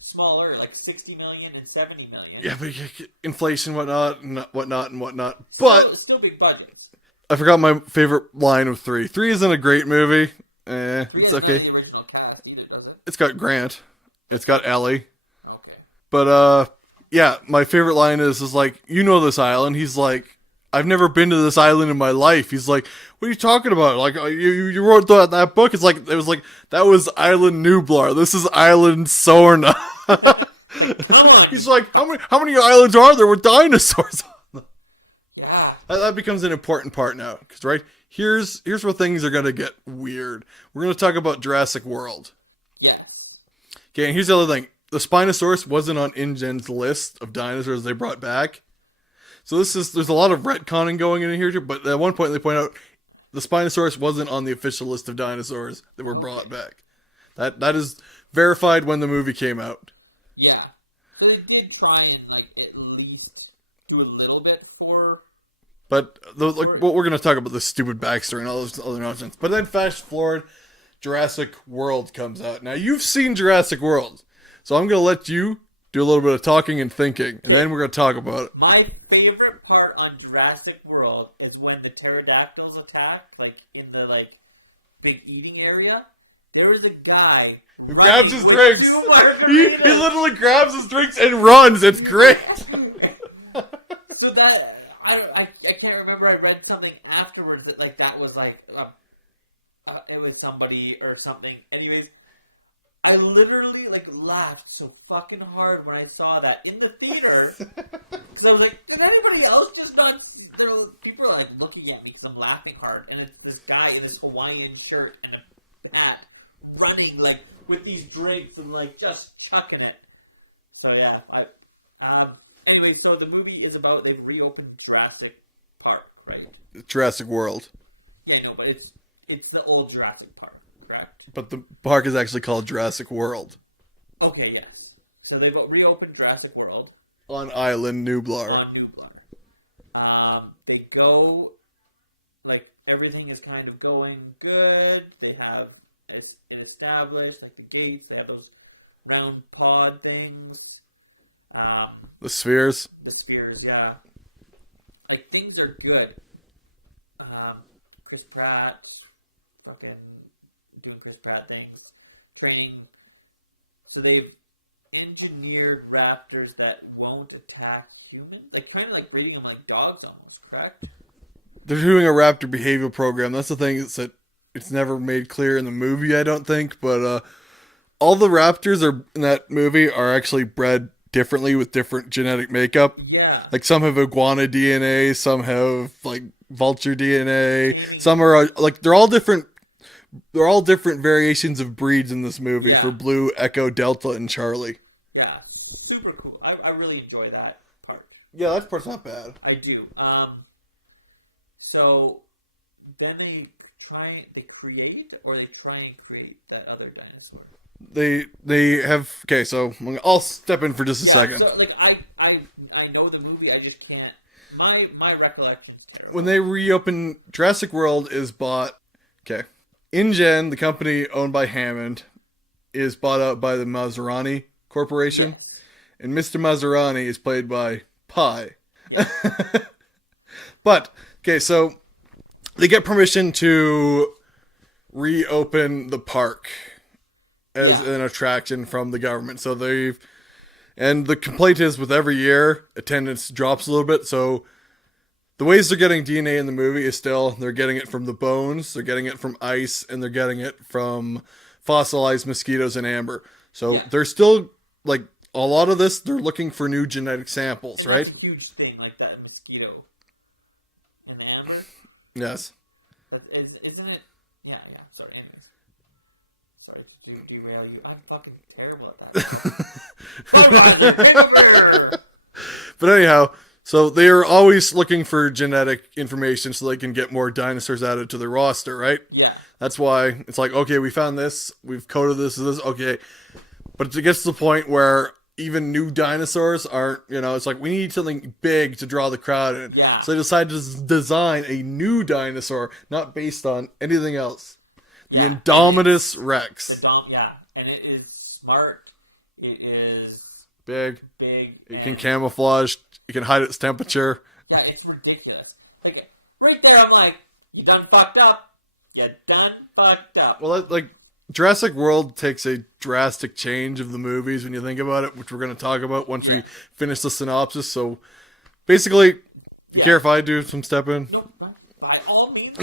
Smaller, like 60 million and 70 million. Yeah, but inflation, whatnot. Still big budgets. I forgot my favorite line of 3. 3 isn't a great movie. It's okay. The original cast either, does it? It's got Grant. It's got Ellie. Okay. But, yeah, my favorite line is like, "You know this island." He's like, "I've never been to this island in my life." He's like, "What are you talking about? Like, you wrote that book?" It was like, "That was Island Nublar. This is Island Sorna." He's like, how many islands are there with dinosaurs on them? Yeah. That becomes an important part now. Because, right, here's where things are going to get weird. We're going to talk about Jurassic World. Yes. Okay, and here's the other thing. The Spinosaurus wasn't on InGen's list of dinosaurs they brought back. So there's a lot of retconning going in here too, but at one point they point out the Spinosaurus wasn't on the official list of dinosaurs that were brought back. That is verified when the movie came out. Yeah. They did try and at least do a little bit for... But what we're going to talk about, the stupid backstory and all this other nonsense. But then fast forward, Jurassic World comes out. Now you've seen Jurassic World, so I'm going to let you do a little bit of talking and thinking, and then we're going to talk about it. My favorite part on Jurassic World is when the pterodactyls attack, in the big eating area. There was a guy who grabs his drinks. He literally grabs his drinks and runs. It's great. So that I can't remember. I read something afterwards that that was it was somebody or something. Anyways, I literally laughed so fucking hard when I saw that in the theater. So I was like, did anybody else just not? People are looking at me because I'm laughing hard, and it's this guy in his Hawaiian shirt and a hat running with these drinks and just chucking it. So yeah, anyway, so the movie is about they've reopened Jurassic Park, right? Jurassic World. Yeah, no, but it's the old Jurassic Park, correct? But the park is actually called Jurassic World. Okay, yes. So they've reopened Jurassic World. On Island Nublar. On Nublar. They go, everything is kind of going good. They have it established, the gates, they have those round pod things. The spheres. The spheres, yeah. Things are good. Chris Pratt's fucking doing Chris Pratt things. Training. So they've engineered raptors that won't attack humans. Kind of breeding them like dogs almost, correct? They're doing a raptor behavioral program. That's the thing that it's never made clear in the movie, I don't think. But all the raptors in that movie are actually bred differently with different genetic makeup. Yeah. Some have iguana DNA, some have vulture DNA, some are they're all different. They're all different variations of breeds in this movie for Blue, Echo, Delta, and Charlie. Yeah, super cool. I really enjoy that part. Yeah, that part's not bad. I do. So then they create that other dinosaur. They have so I'll step in for just a second. So I know the movie. I just can't. My recollection's terrible. When they reopen, Jurassic World is bought. Okay, InGen, the company owned by Hammond, is bought out by the Maserati Corporation, and Mr. Maserani is played by Pi. Yeah. But, okay, so they get permission to reopen the park as an attraction from the government. So and the complaint is with every year, attendance drops a little bit. So the ways they're getting DNA in the movie is still, they're getting it from the bones, they're getting it from ice, and they're getting it from fossilized mosquitoes and amber. So they're still, like, a lot of this, they're looking for new genetic samples, right? That's a huge thing, like that mosquito and the amber. Yes. But isn't it? Yeah. Sorry, anyways. Sorry to derail you. I'm fucking terrible at that. But anyhow, so they are always looking for genetic information so they can get more dinosaurs added to their roster, right? Yeah. That's why it's like, okay, we found this, we've coded this, okay. But it gets to the point where even new dinosaurs aren't, it's like we need something big to draw the crowd in. Yeah. So they decide to design a new dinosaur, not based on anything else. The Indominus Rex. And it is smart. It is big. It can camouflage. It can hide its temperature. Yeah, it's ridiculous. Like, right there, I'm like, you done fucked up. You done fucked up. Well, like, Jurassic World takes a drastic change of the movies when you think about it, which we're going to talk about once we finish the synopsis. So, basically, you care if I do some step in? No, by all means.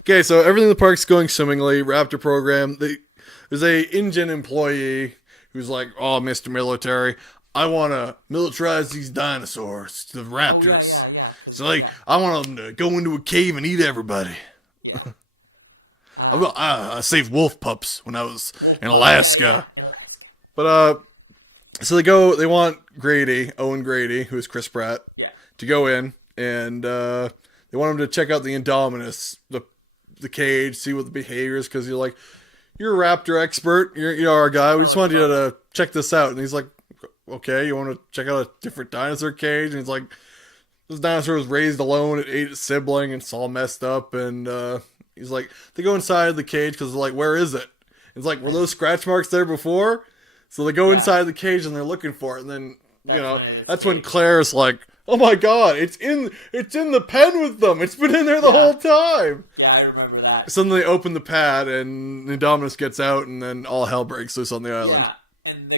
Okay, so everything in the park's going swimmingly. Raptor program. There's a InGen employee who's like, "Oh, Mr. Military, I want to militarize these dinosaurs, the raptors. Oh, yeah. So, like, I want them to go into a cave and eat everybody." Yeah. I saved wolf pups when I was in Alaska. But, so they want Owen Grady, who is Chris Pratt, to go in, and they want him to check out the Indominus, the cage, see what the behavior is, because you're a raptor expert, you're our guy, we just wanted you to check this out. And he's like, okay, you want to check out a different dinosaur cage? And he's like, this dinosaur was raised alone, it ate its sibling, and it's all messed up, and he's like, they go inside the cage because they're like, where is it? It's like, were those scratch marks there before? So they go inside the cage and they're looking for it, and then that's when Claire's like, oh my god, it's in the pen with them. It's been in there the whole time. Yeah, I remember that. So then they open the pad and Indominus gets out, and then all hell breaks loose on the island. Yeah, and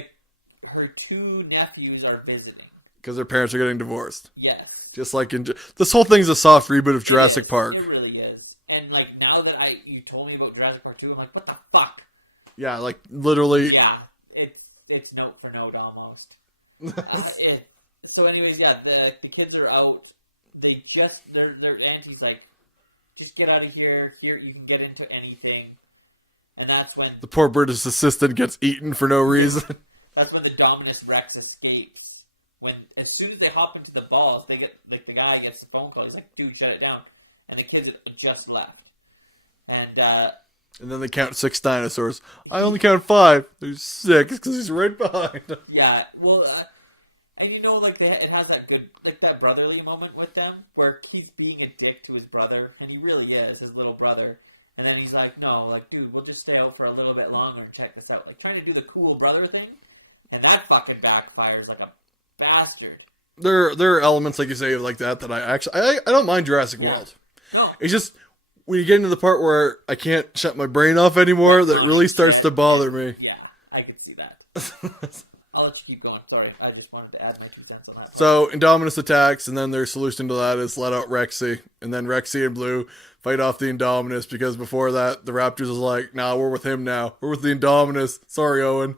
her two nephews are visiting because their parents are getting divorced. Yes. Just like this whole thing's a soft reboot of Jurassic Park. It really is. And like now that you told me about Jurassic Park 2, I'm like, what the fuck? Yeah, like literally. Yeah, it's note for note almost. So anyways, the kids are out. They their auntie's like, just get out of here. Here you can get into anything. And that's when the poor British assistant gets eaten for no reason. That's when the Indominus Rex escapes. As soon as they hop into the balls, they get the guy gets the phone call. He's like, "Dude, shut it down." And the kids had just left. And then they count 6 dinosaurs. I only count 5. There's 6 because he's right behind. Yeah, well, and it has that good, that brotherly moment with them where he's being a dick to his brother, and he really is his little brother. And then he's like, "No, dude, we'll just stay out for a little bit longer and check this out." Trying to do the cool brother thing, and that fucking backfires like a bastard. There are elements, like you say, like that I don't mind Jurassic World. No. It's just when you get into the part where I can't shut my brain off anymore, that really starts to bother me. Yeah, I can see that. I'll let you keep going. Sorry, I just wanted to add my 2 cents on that. So Indominus attacks, and then their solution to that is let out Rexy, and then Rexy and Blue fight off the Indominus, because before that the Raptors was like, "Nah, we're with him now. We're with the Indominus. Sorry, Owen."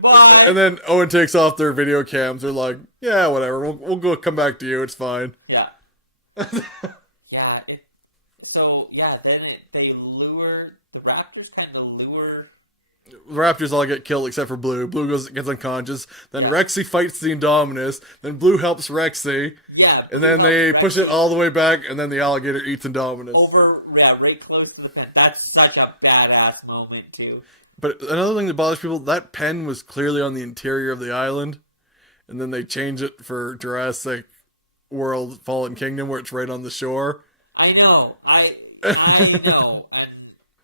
Bye. And then Owen takes off their video cams. They're like, "Yeah, whatever. We'll go come back to you. It's fine." Yeah. Then they lure the Raptors. Kind of lure. The Raptors all get killed except for Blue. Blue gets unconscious. Then Rexy fights the Indominus. Then Blue helps Rexy. Yeah. And then they push it all the way back, and then the alligator eats Indominus. Right close to the pen. That's such a badass moment too. But another thing that bothers people, that pen was clearly on the interior of the island, and then they change it for Jurassic World Fallen Kingdom, where it's right on the shore. I know. I know. And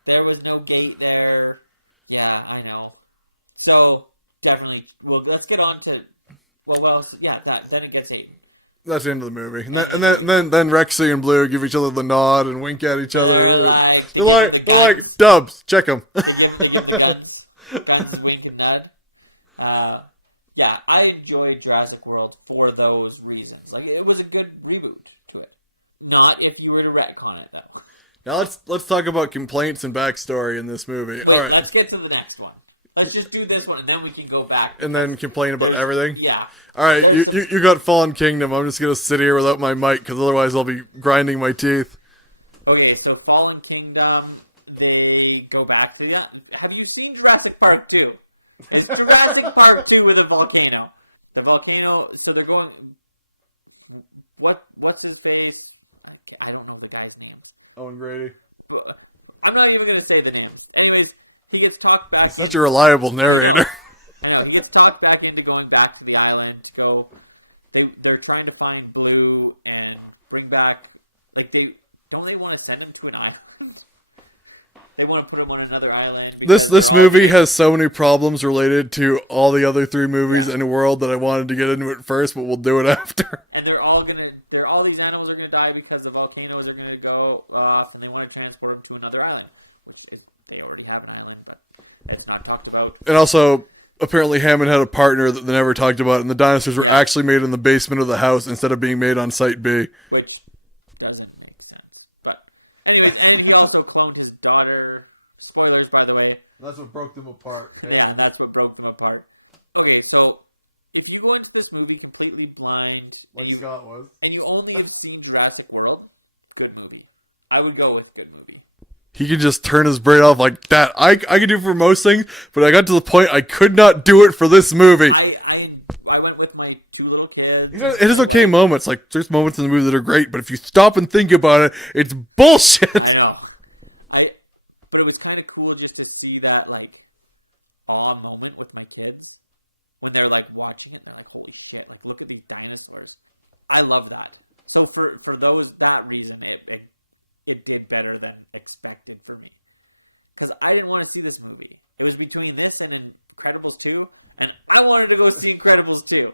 there was no gate there. Yeah, I know. So, definitely, well, let's get on to Yeah, then it gets eaten. That's the end of the movie. And then Rexy and Blue give each other the nod and wink at each other. They're like, Dubs, check them. They give the guns wink and nod. Yeah, I enjoyed Jurassic World for those reasons. Like, it was a good reboot to it. Not if you were to retcon it, though. Now let's talk about complaints and backstory in this movie. All right, let's get to the next one. Let's just do this one, and then we can go back. And then complain about everything? Yeah. All right, you got Fallen Kingdom. I'm just going to sit here without my mic, because otherwise I'll be grinding my teeth. Okay, so Fallen Kingdom, they go back to that. Have you seen Jurassic Park 2? It's Jurassic Park 2 with a volcano. The volcano, so they're going... What's his face? I don't know the guy's name. Owen Grady. I'm not even going to say the name. Anyways, he gets talked back... Such a reliable narrator. He gets talked back into going back to the island. So they're trying to find Blue and bring back... Like, don't they want to send him to an island? They want to put him on another island. This movie has so many problems related to all the other 3 movies in the world that I wanted to get into it first, but we'll do it after. And all these animals are going to die because the volcanoes are going to go off, and they want to transport them to another island, which they already have an island, but it's not talked about. And also, apparently Hammond had a partner that they never talked about, and the dinosaurs were actually made in the basement of the house instead of being made on Site B. Which doesn't make sense. But anyway, and he also cloned his daughter. Spoilers, by the way. That's what broke them apart. Yeah, that's what broke them apart. Okay, so if you go into this movie completely blind, like Scott was, and you only have seen Jurassic World, good movie. I would go with good movie. He could just turn his brain off like that. I could do it for most things, but I got to the point I could not do it for this movie. I went with my 2 little kids. It is okay moments. Like, there's moments in the movie that are great, but if you stop and think about it, it's bullshit. I know. But it was kind of cool just to see that, like, awe moment with my kids. When they're, like, watching it, they're like, holy shit, like, look at these dinosaurs. I love that. So for that reason, it did better than expected for me. Because I didn't want to see this movie. It was between this and Incredibles 2, and I wanted to go see Incredibles 2.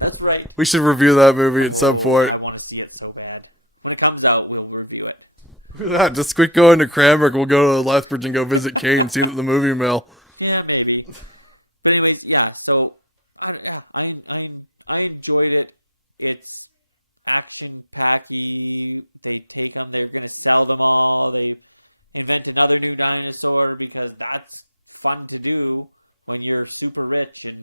That's right. We should review that movie at some point. I want to see it so bad. When it comes out, we'll review it. Just quick go into Cranbrook, we'll go to Lethbridge and go visit Kate and see it at the movie mill. Yeah, maybe. But anyway, yeah, so I enjoyed it. It's action-packy. They take them, they're going to sell them all. They invent another new dinosaur because that's fun to do when you're super rich and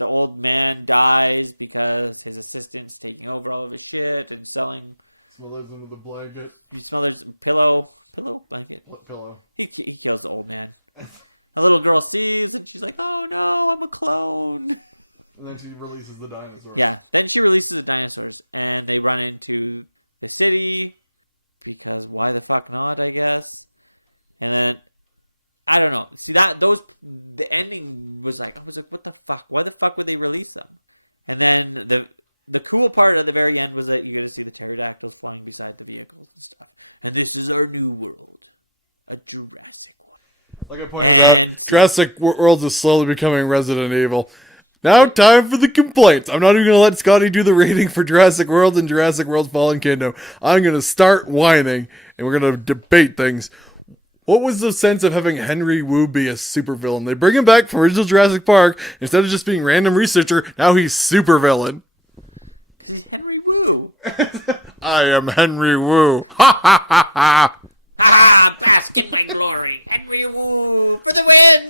the old man dies because his assistant's taking over all the shit and selling. Smothers under the blanket. So there's a pillow blanket. What pillow? He kills the old man. A little girl sees and she's like, oh no, I'm a clone. And then she releases the dinosaurs. Yeah, then she releases the dinosaurs and they run into the city because why the fuck not, I guess. And I don't know. The ending was like, what the fuck? Why the fuck would they release them? And then the cool part at the very end was that you guys see the pterodactyl flying beside the vehicles and stuff. And this is our new world. A Jurassic. Like I pointed out, Jurassic World is slowly becoming Resident Evil. Now time for the complaints. I'm not even going to let Scotty do the rating for Jurassic World and Jurassic World Fallen Kingdom. I'm going to start whining, and we're going to debate things. What was the sense of having Henry Wu be a supervillain? They bring him back from original Jurassic Park. Instead of just being random researcher, now he's supervillain. Henry Wu. I am Henry Wu. Ha ha ha ha. Ah, bask in my glory. Henry Wu for the win.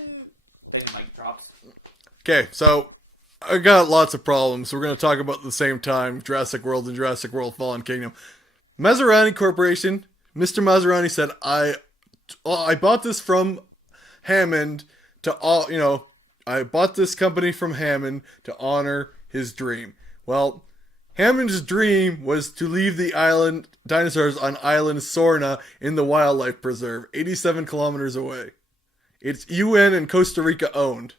Then the mic drops. Okay, so I got lots of problems. We're going to talk about at the same time Jurassic World and Jurassic World Fallen Kingdom. Maserati Corporation, Mr. Maserati said, I bought this from Hammond I bought this company from Hammond to honor his dream. Well, Hammond's dream was to leave the island dinosaurs on island Sorna in the wildlife preserve, 87 kilometers away. It's UN and Costa Rica owned.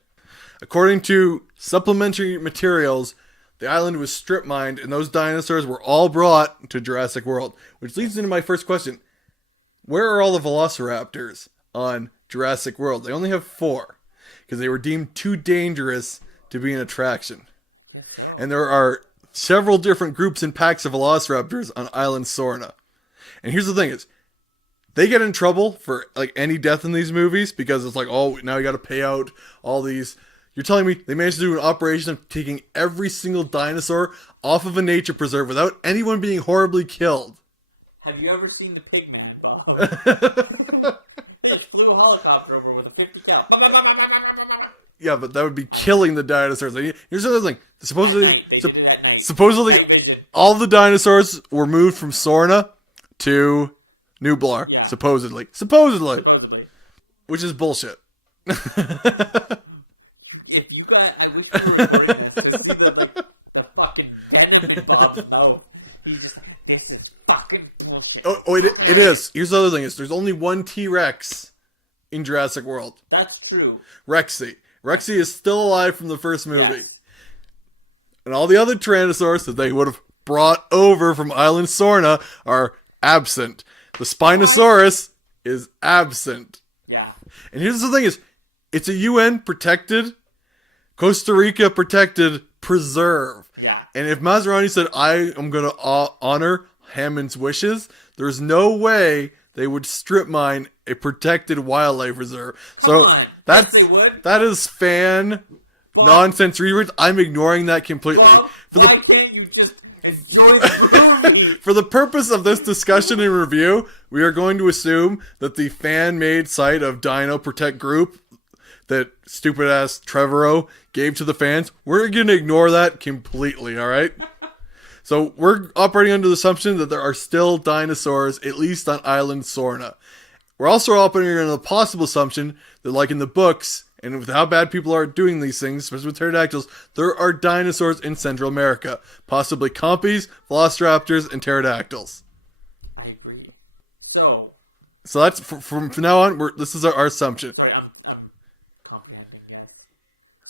According to supplementary materials, the island was strip mined and those dinosaurs were all brought to Jurassic World, which leads into my first question. Where are all the velociraptors on Jurassic World? They only have 4 because they were deemed too dangerous to be an attraction. And there are several different groups and packs of velociraptors on Island Sorna. And here's the thing is, they get in trouble for like any death in these movies because it's like, oh, now you got to pay out all these. You're telling me they managed to do an operation of taking every single dinosaur off of a nature preserve without anyone being horribly killed? Have you ever seen the Pigman involved? They flew a helicopter over with a 50 cal. Yeah, but that would be killing the dinosaurs. Here's the other thing. Supposedly, all the dinosaurs were moved from Sorna to Nublar. Yeah. Supposedly. Which is bullshit. If you guys, I wish you were recording this to see the fucking venom involved. No, this is fucking bullshit. Oh, it is. Here's the other thing: is there's only one T-Rex in Jurassic World. That's true. Rexy is still alive from the first movie, yes. And all the other Tyrannosaurs that they would have brought over from Island Sorna are absent. The Spinosaurus is absent. Yeah. And here's the thing: is it's a UN protected. Costa Rica protected preserve. Yeah. And if Maserati said, I am going to honor Hammond's wishes, there's no way they would strip mine a protected wildlife reserve. That is fan nonsense rewords. I'm ignoring that completely. Why can't you just enjoy the movie? For the purpose of this discussion and review, we are going to assume that the fan-made site of Dino Protect Group that stupid-ass Trevorrow gave to the fans, we're going to ignore that completely, alright? So we're operating under the assumption that there are still dinosaurs, at least on Island Sorna. We're also operating under the possible assumption that, like in the books, and with how bad people are doing these things, especially with pterodactyls, there are dinosaurs in Central America. Possibly compies, velociraptors, and pterodactyls. I agree. So that's, from now on, this is our assumption. Sorry, I'm comprehending, yes.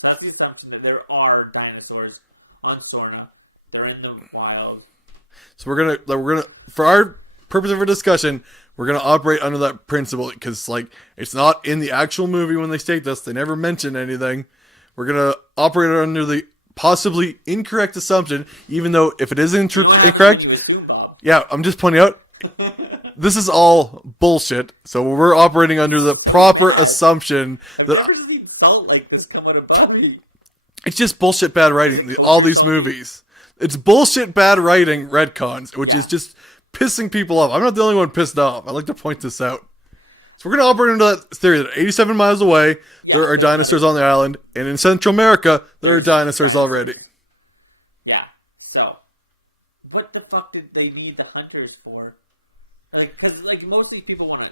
So that's the assumption that there are dinosaurs on Sorna. They're in the wild. So we're gonna, for our purpose of our discussion, we're gonna operate under that principle because, like, it's not in the actual movie when they state this. They never mention anything. We're gonna operate under the possibly incorrect assumption, even though if it is incorrect, yeah, I'm just pointing out. This is all bullshit. So we're operating under the proper assumption that. I've never even felt like this come out of body. It's just bullshit bad writing. All these movies. It's bullshit bad writing, retcons, which is just pissing people off. I'm not the only one pissed off. I'd like to point this out. So we're going to operate under that theory that 87 miles away, there are dinosaurs on the island, and in Central America, there are dinosaurs already. Yeah. So, what the fuck did they need the hunters for? Because most of these people want to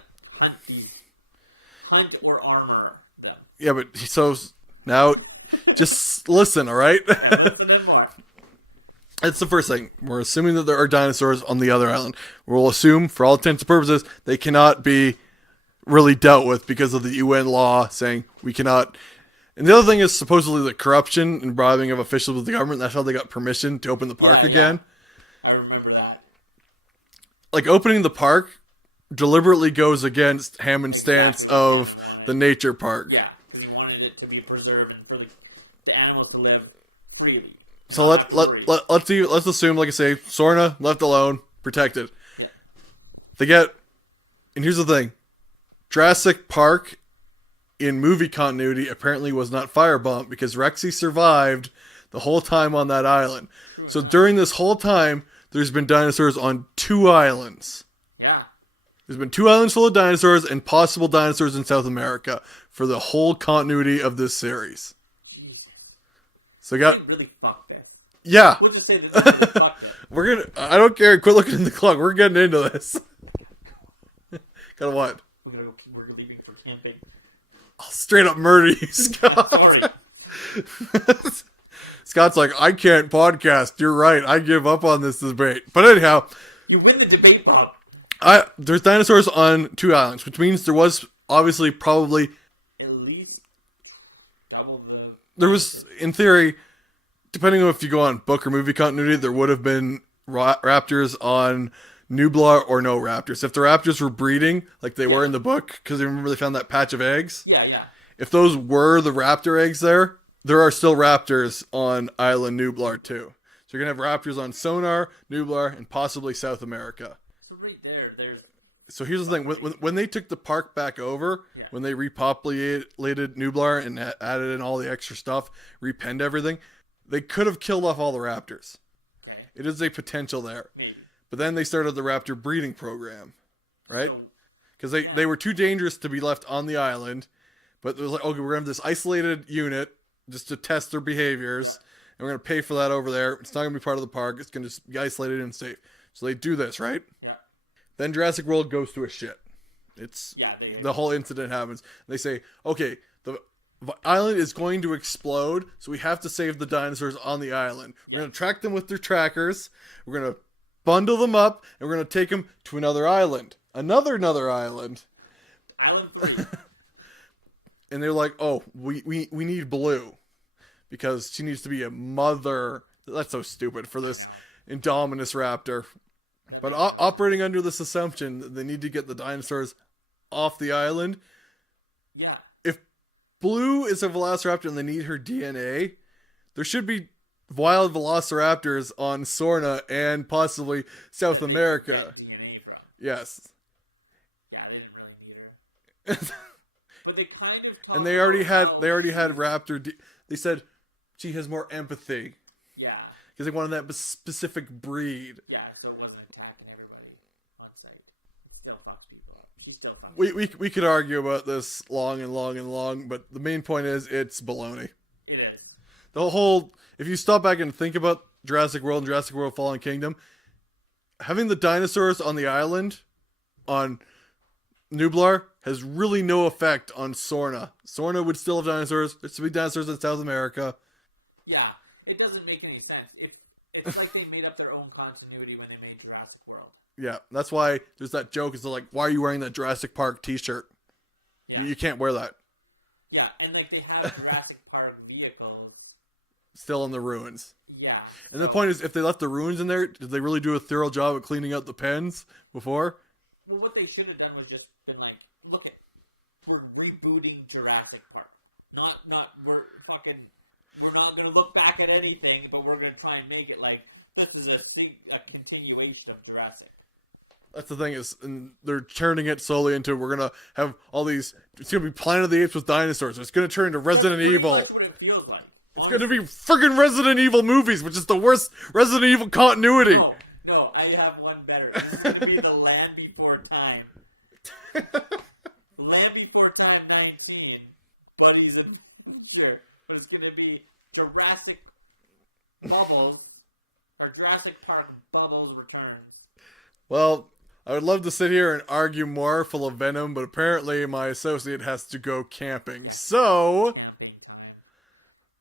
hunt or armor them. Yeah, but so now, just listen, all right? Listen and more. That's the first thing. We're assuming that there are dinosaurs on the other island. We'll assume, for all intents and purposes, they cannot be really dealt with because of the UN law saying we cannot. And the other thing is supposedly the corruption and bribing of officials with the government. That's how they got permission to open the park again. I remember that. Like, opening the park deliberately goes against Hammond's stance of the nature park. Yeah, he wanted it to be preserved and for the animals to live freely. So let's assume, like I say, Sorna left alone, protected. Yeah. And here's the thing, Jurassic Park in movie continuity apparently was not firebombed because Rexy survived the whole time on that island. So during this whole time, there's been dinosaurs on 2 islands. Yeah. There's been 2 islands full of dinosaurs and possible dinosaurs in South America for the whole continuity of this series. Jesus. So we got really fucked this. Yeah. We'll just say this fucked this. I don't care. Quit looking at the clock. We're getting into this. Got what? We're leaving for camping. I'll straight up murder you, Scott. Sorry. Scott's like, I can't podcast. You're right. I give up on this debate. But anyhow. You win the debate, Bob. There's dinosaurs on 2 islands, which means there was obviously probably at least double the. There was, in theory, depending on if you go on book or movie continuity, there would have been raptors on Nublar or no raptors. If the raptors were breeding, like they were in the book, because remember they found that patch of eggs? Yeah. If those were the raptor eggs there, there are still raptors on Island Nublar too. So you're going to have raptors on Sonar, Nublar, and possibly South America. So right there's... So here's the thing. When they took the park back over, when they repopulated Nublar and added in all the extra stuff, repenned everything, they could have killed off all the raptors. Okay. It is a potential there. Maybe. But then they started the raptor breeding program, right? Because they were too dangerous to be left on the island. But it was like, okay, we're going to have this isolated unit just to test their behaviors. And we're going to pay for that over there. It's not going to be part of the park. It's going to just be isolated and safe. So they do this, right? Yeah. Then Jurassic World goes to a shit. The whole incident happens. They say, okay, the island is going to explode, so we have to save the dinosaurs on the island. We're going to track them with their trackers. We're going to bundle them up, and we're going to take them to another island. Another island. Island 3. And they're like, oh, we need Blue. Because she needs to be a mother. That's so stupid for this Indominus raptor. But operating under this assumption that they need to get the dinosaurs off the island. Yeah. If Blue is a velociraptor and they need her DNA, there should be wild velociraptors on Sorna and possibly South America. DNA from. Yes. Yeah, they didn't really need her. But they kind of and they already had raptor. They said she has more empathy. Yeah. Because they wanted that specific breed. Yeah, so it wasn't attacking everybody on site. It still fucks people. She still fucks people. We could argue about this long, but the main point is it's baloney. It is. The whole, if you stop back and think about Jurassic World and Jurassic World Fallen Kingdom, having the dinosaurs on the island, on Nublar, has really no effect on Sorna. Sorna would still have dinosaurs. There'd still be dinosaurs in South America. Yeah, it doesn't make any sense. It's like they made up their own continuity when they made Jurassic World. Yeah, that's why there's that joke. It's like, why are you wearing that Jurassic Park t-shirt? Yeah. You can't wear that. Yeah, and like they have Jurassic Park vehicles. Still in the ruins. Yeah. And the point is, if they left the ruins in there, did they really do a thorough job of cleaning out the pens before? Well, what they should have done was just been like, look, we're rebooting Jurassic Park. We're not going to look back at anything, but we're going to try and make it like this is a continuation of Jurassic. That's the thing is, and they're turning it slowly into we're going to have all these. It's going to be Planet of the Apes with dinosaurs. It's going to turn into Resident Evil. That's what it feels like. It's going to be friggin' Resident Evil movies, which is the worst Resident Evil continuity. No, I have one better. It's going to be the Land Before Time. Land Before Time 19. Buddies in the future. But it's going to be Jurassic Bubbles, or Jurassic Park Bubbles Returns. Well, I would love to sit here and argue more full of venom, but apparently my associate has to go camping. So,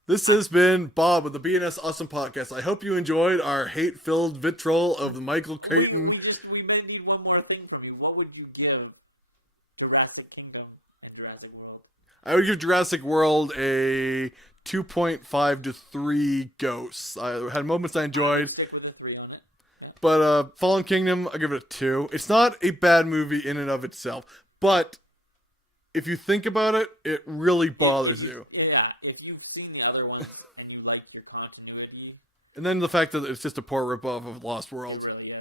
this has been Bob with the BNS Awesome Podcast. I hope you enjoyed our hate-filled vitriol of the Michael Keaton. We may need one more thing from you. What would you give Jurassic Kingdom and Jurassic World? I would give Jurassic World a 2.5 to 3 ghosts. I had moments I enjoyed. Stick with a 3 on it. Yeah. But Fallen Kingdom, I'll give it a 2. It's not a bad movie in and of itself, but if you think about it, it really bothers you. Yeah, if you've seen the other ones and you like your continuity. And then the fact that it's just a poor ripoff of Lost World. It really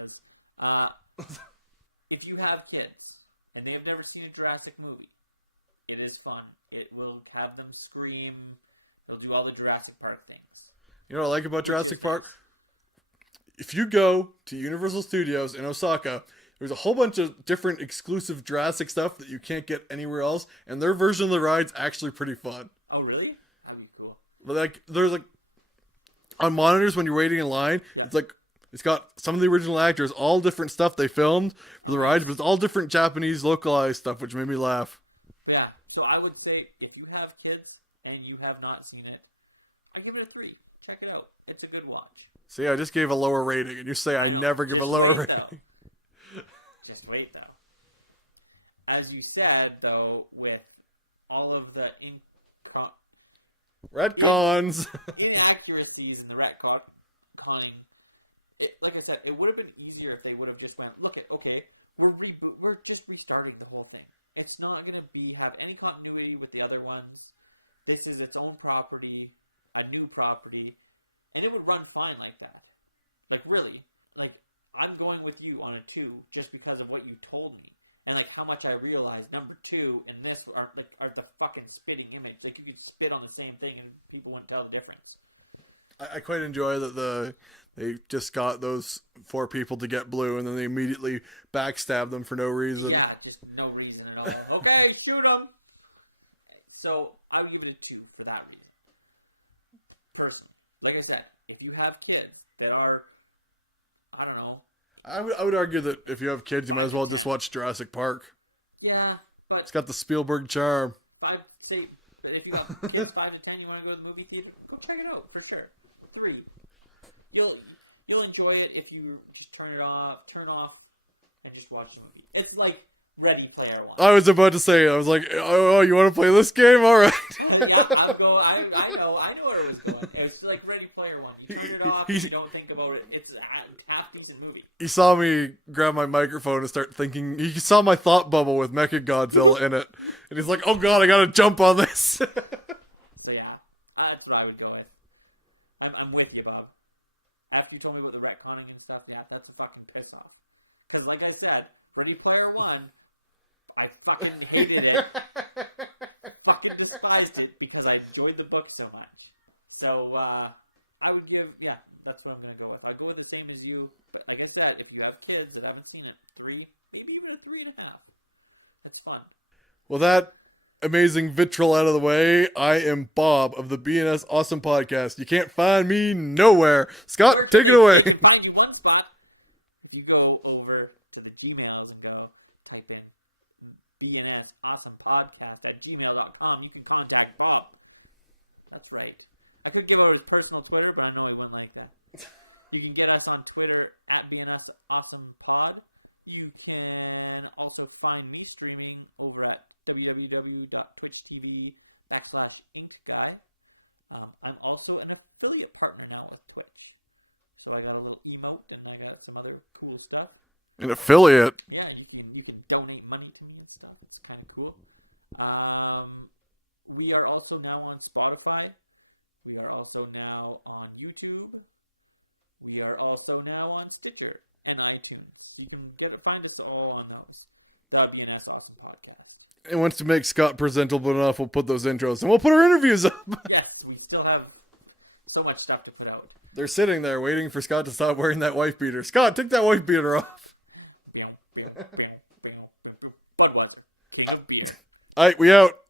is. If you have kids and they have never seen a Jurassic movie, it is fun. It will have them scream. They'll do all the Jurassic Park things. You know what I like about Jurassic Park? If you go to Universal Studios in Osaka, there's a whole bunch of different exclusive Jurassic stuff that you can't get anywhere else, and their version of the ride's actually pretty fun. Oh, really? That'd be cool. But like, there's like, on monitors when you're waiting in line, it's got some of the original actors, all different stuff they filmed for the rides, but it's all different Japanese localized stuff, which made me laugh. Yeah, so I would say if you have kids and you have not seen it, I give it a 3. Check it out. It's a good watch. See, I just gave a lower rating, and you say I never give a lower rating. Just wait, though. As you said, though, with all of the retcons, inaccuracies in the retconning, like I said, it would have been easier if they would have just went, look, we're just restarting the whole thing. It's not going to have any continuity with the other ones. This is its own property. a new property, and it would run fine like that. Like, really. Like, I'm going with you on a 2 just because of what you told me. And, like, how much I realized number 2 and this are the fucking spitting image. Like, you could spit on the same thing and people wouldn't tell the difference. I quite enjoy that they just got those 4 people to get blue, and then they immediately backstab them for no reason. Yeah, just no reason at all. Okay, shoot them! So, I would give it a 2 for that reason. Personally. Like I said, if you have kids, there are, I don't know. I would argue that if you have kids, you might as well just watch Jurassic Park. Yeah, but... It's got the Spielberg charm. Say that if you have kids 5 to 10, you want to go to the movie theater, go check it out, for sure. 3. You'll enjoy it if you just turn off, and just watch the movie. It's like Ready Player One. I was about to say, I was like, oh, you want to play this game? All right. Yeah, I know where it was going. It was like Ready Player One. You turn it off, you don't think about it. It's a half-decent movie. He saw me grab my microphone and start thinking. He saw my thought bubble with Mechagodzilla in it, and he's like, "Oh God, I gotta jump on this." So yeah, that's what I would go with. I'm with you, Bob. After you told me about the retconning and stuff, yeah, that's a fucking piss off. Because like I said, Ready Player One, I fucking hated it. Fucking despised it because I enjoyed the book so much. So I would give, yeah, that's what I'm gonna go with. I'd go with the same as you. But like I said, if you have kids that haven't seen it, 3, maybe even a 3.5. That's fun. Well, that amazing vitriol out of the way, I am Bob of the BNS Awesome Podcast. You can't find me nowhere. Scott, take it away. I can find you one spot. If you go over to the Gmails and go type in bnsawesomepodcast@gmail.com, you can contact Bob. That's right. I could give out his personal Twitter, but I know he wouldn't like that. You can get us on Twitter @bnsawesomepod. You can also find me streaming over at www.twitch.tv/inkguy. I'm also an affiliate partner now with Twitch. So I got a little emote and I got some other cool stuff. An affiliate? Yeah, you can donate money to me and stuff. It's kind of cool. We are also now on Spotify. We are also now on YouTube. We are also now on Stitcher and iTunes. You can find us all on those. BNS Awesome Podcast. And once to make Scott presentable enough, we'll put those intros and we'll put our interviews up. Yes, we still have so much stuff to put out. They're sitting there waiting for Scott to stop wearing that wife beater. Scott, take that wife beater off. Budweiser. Alright, we out.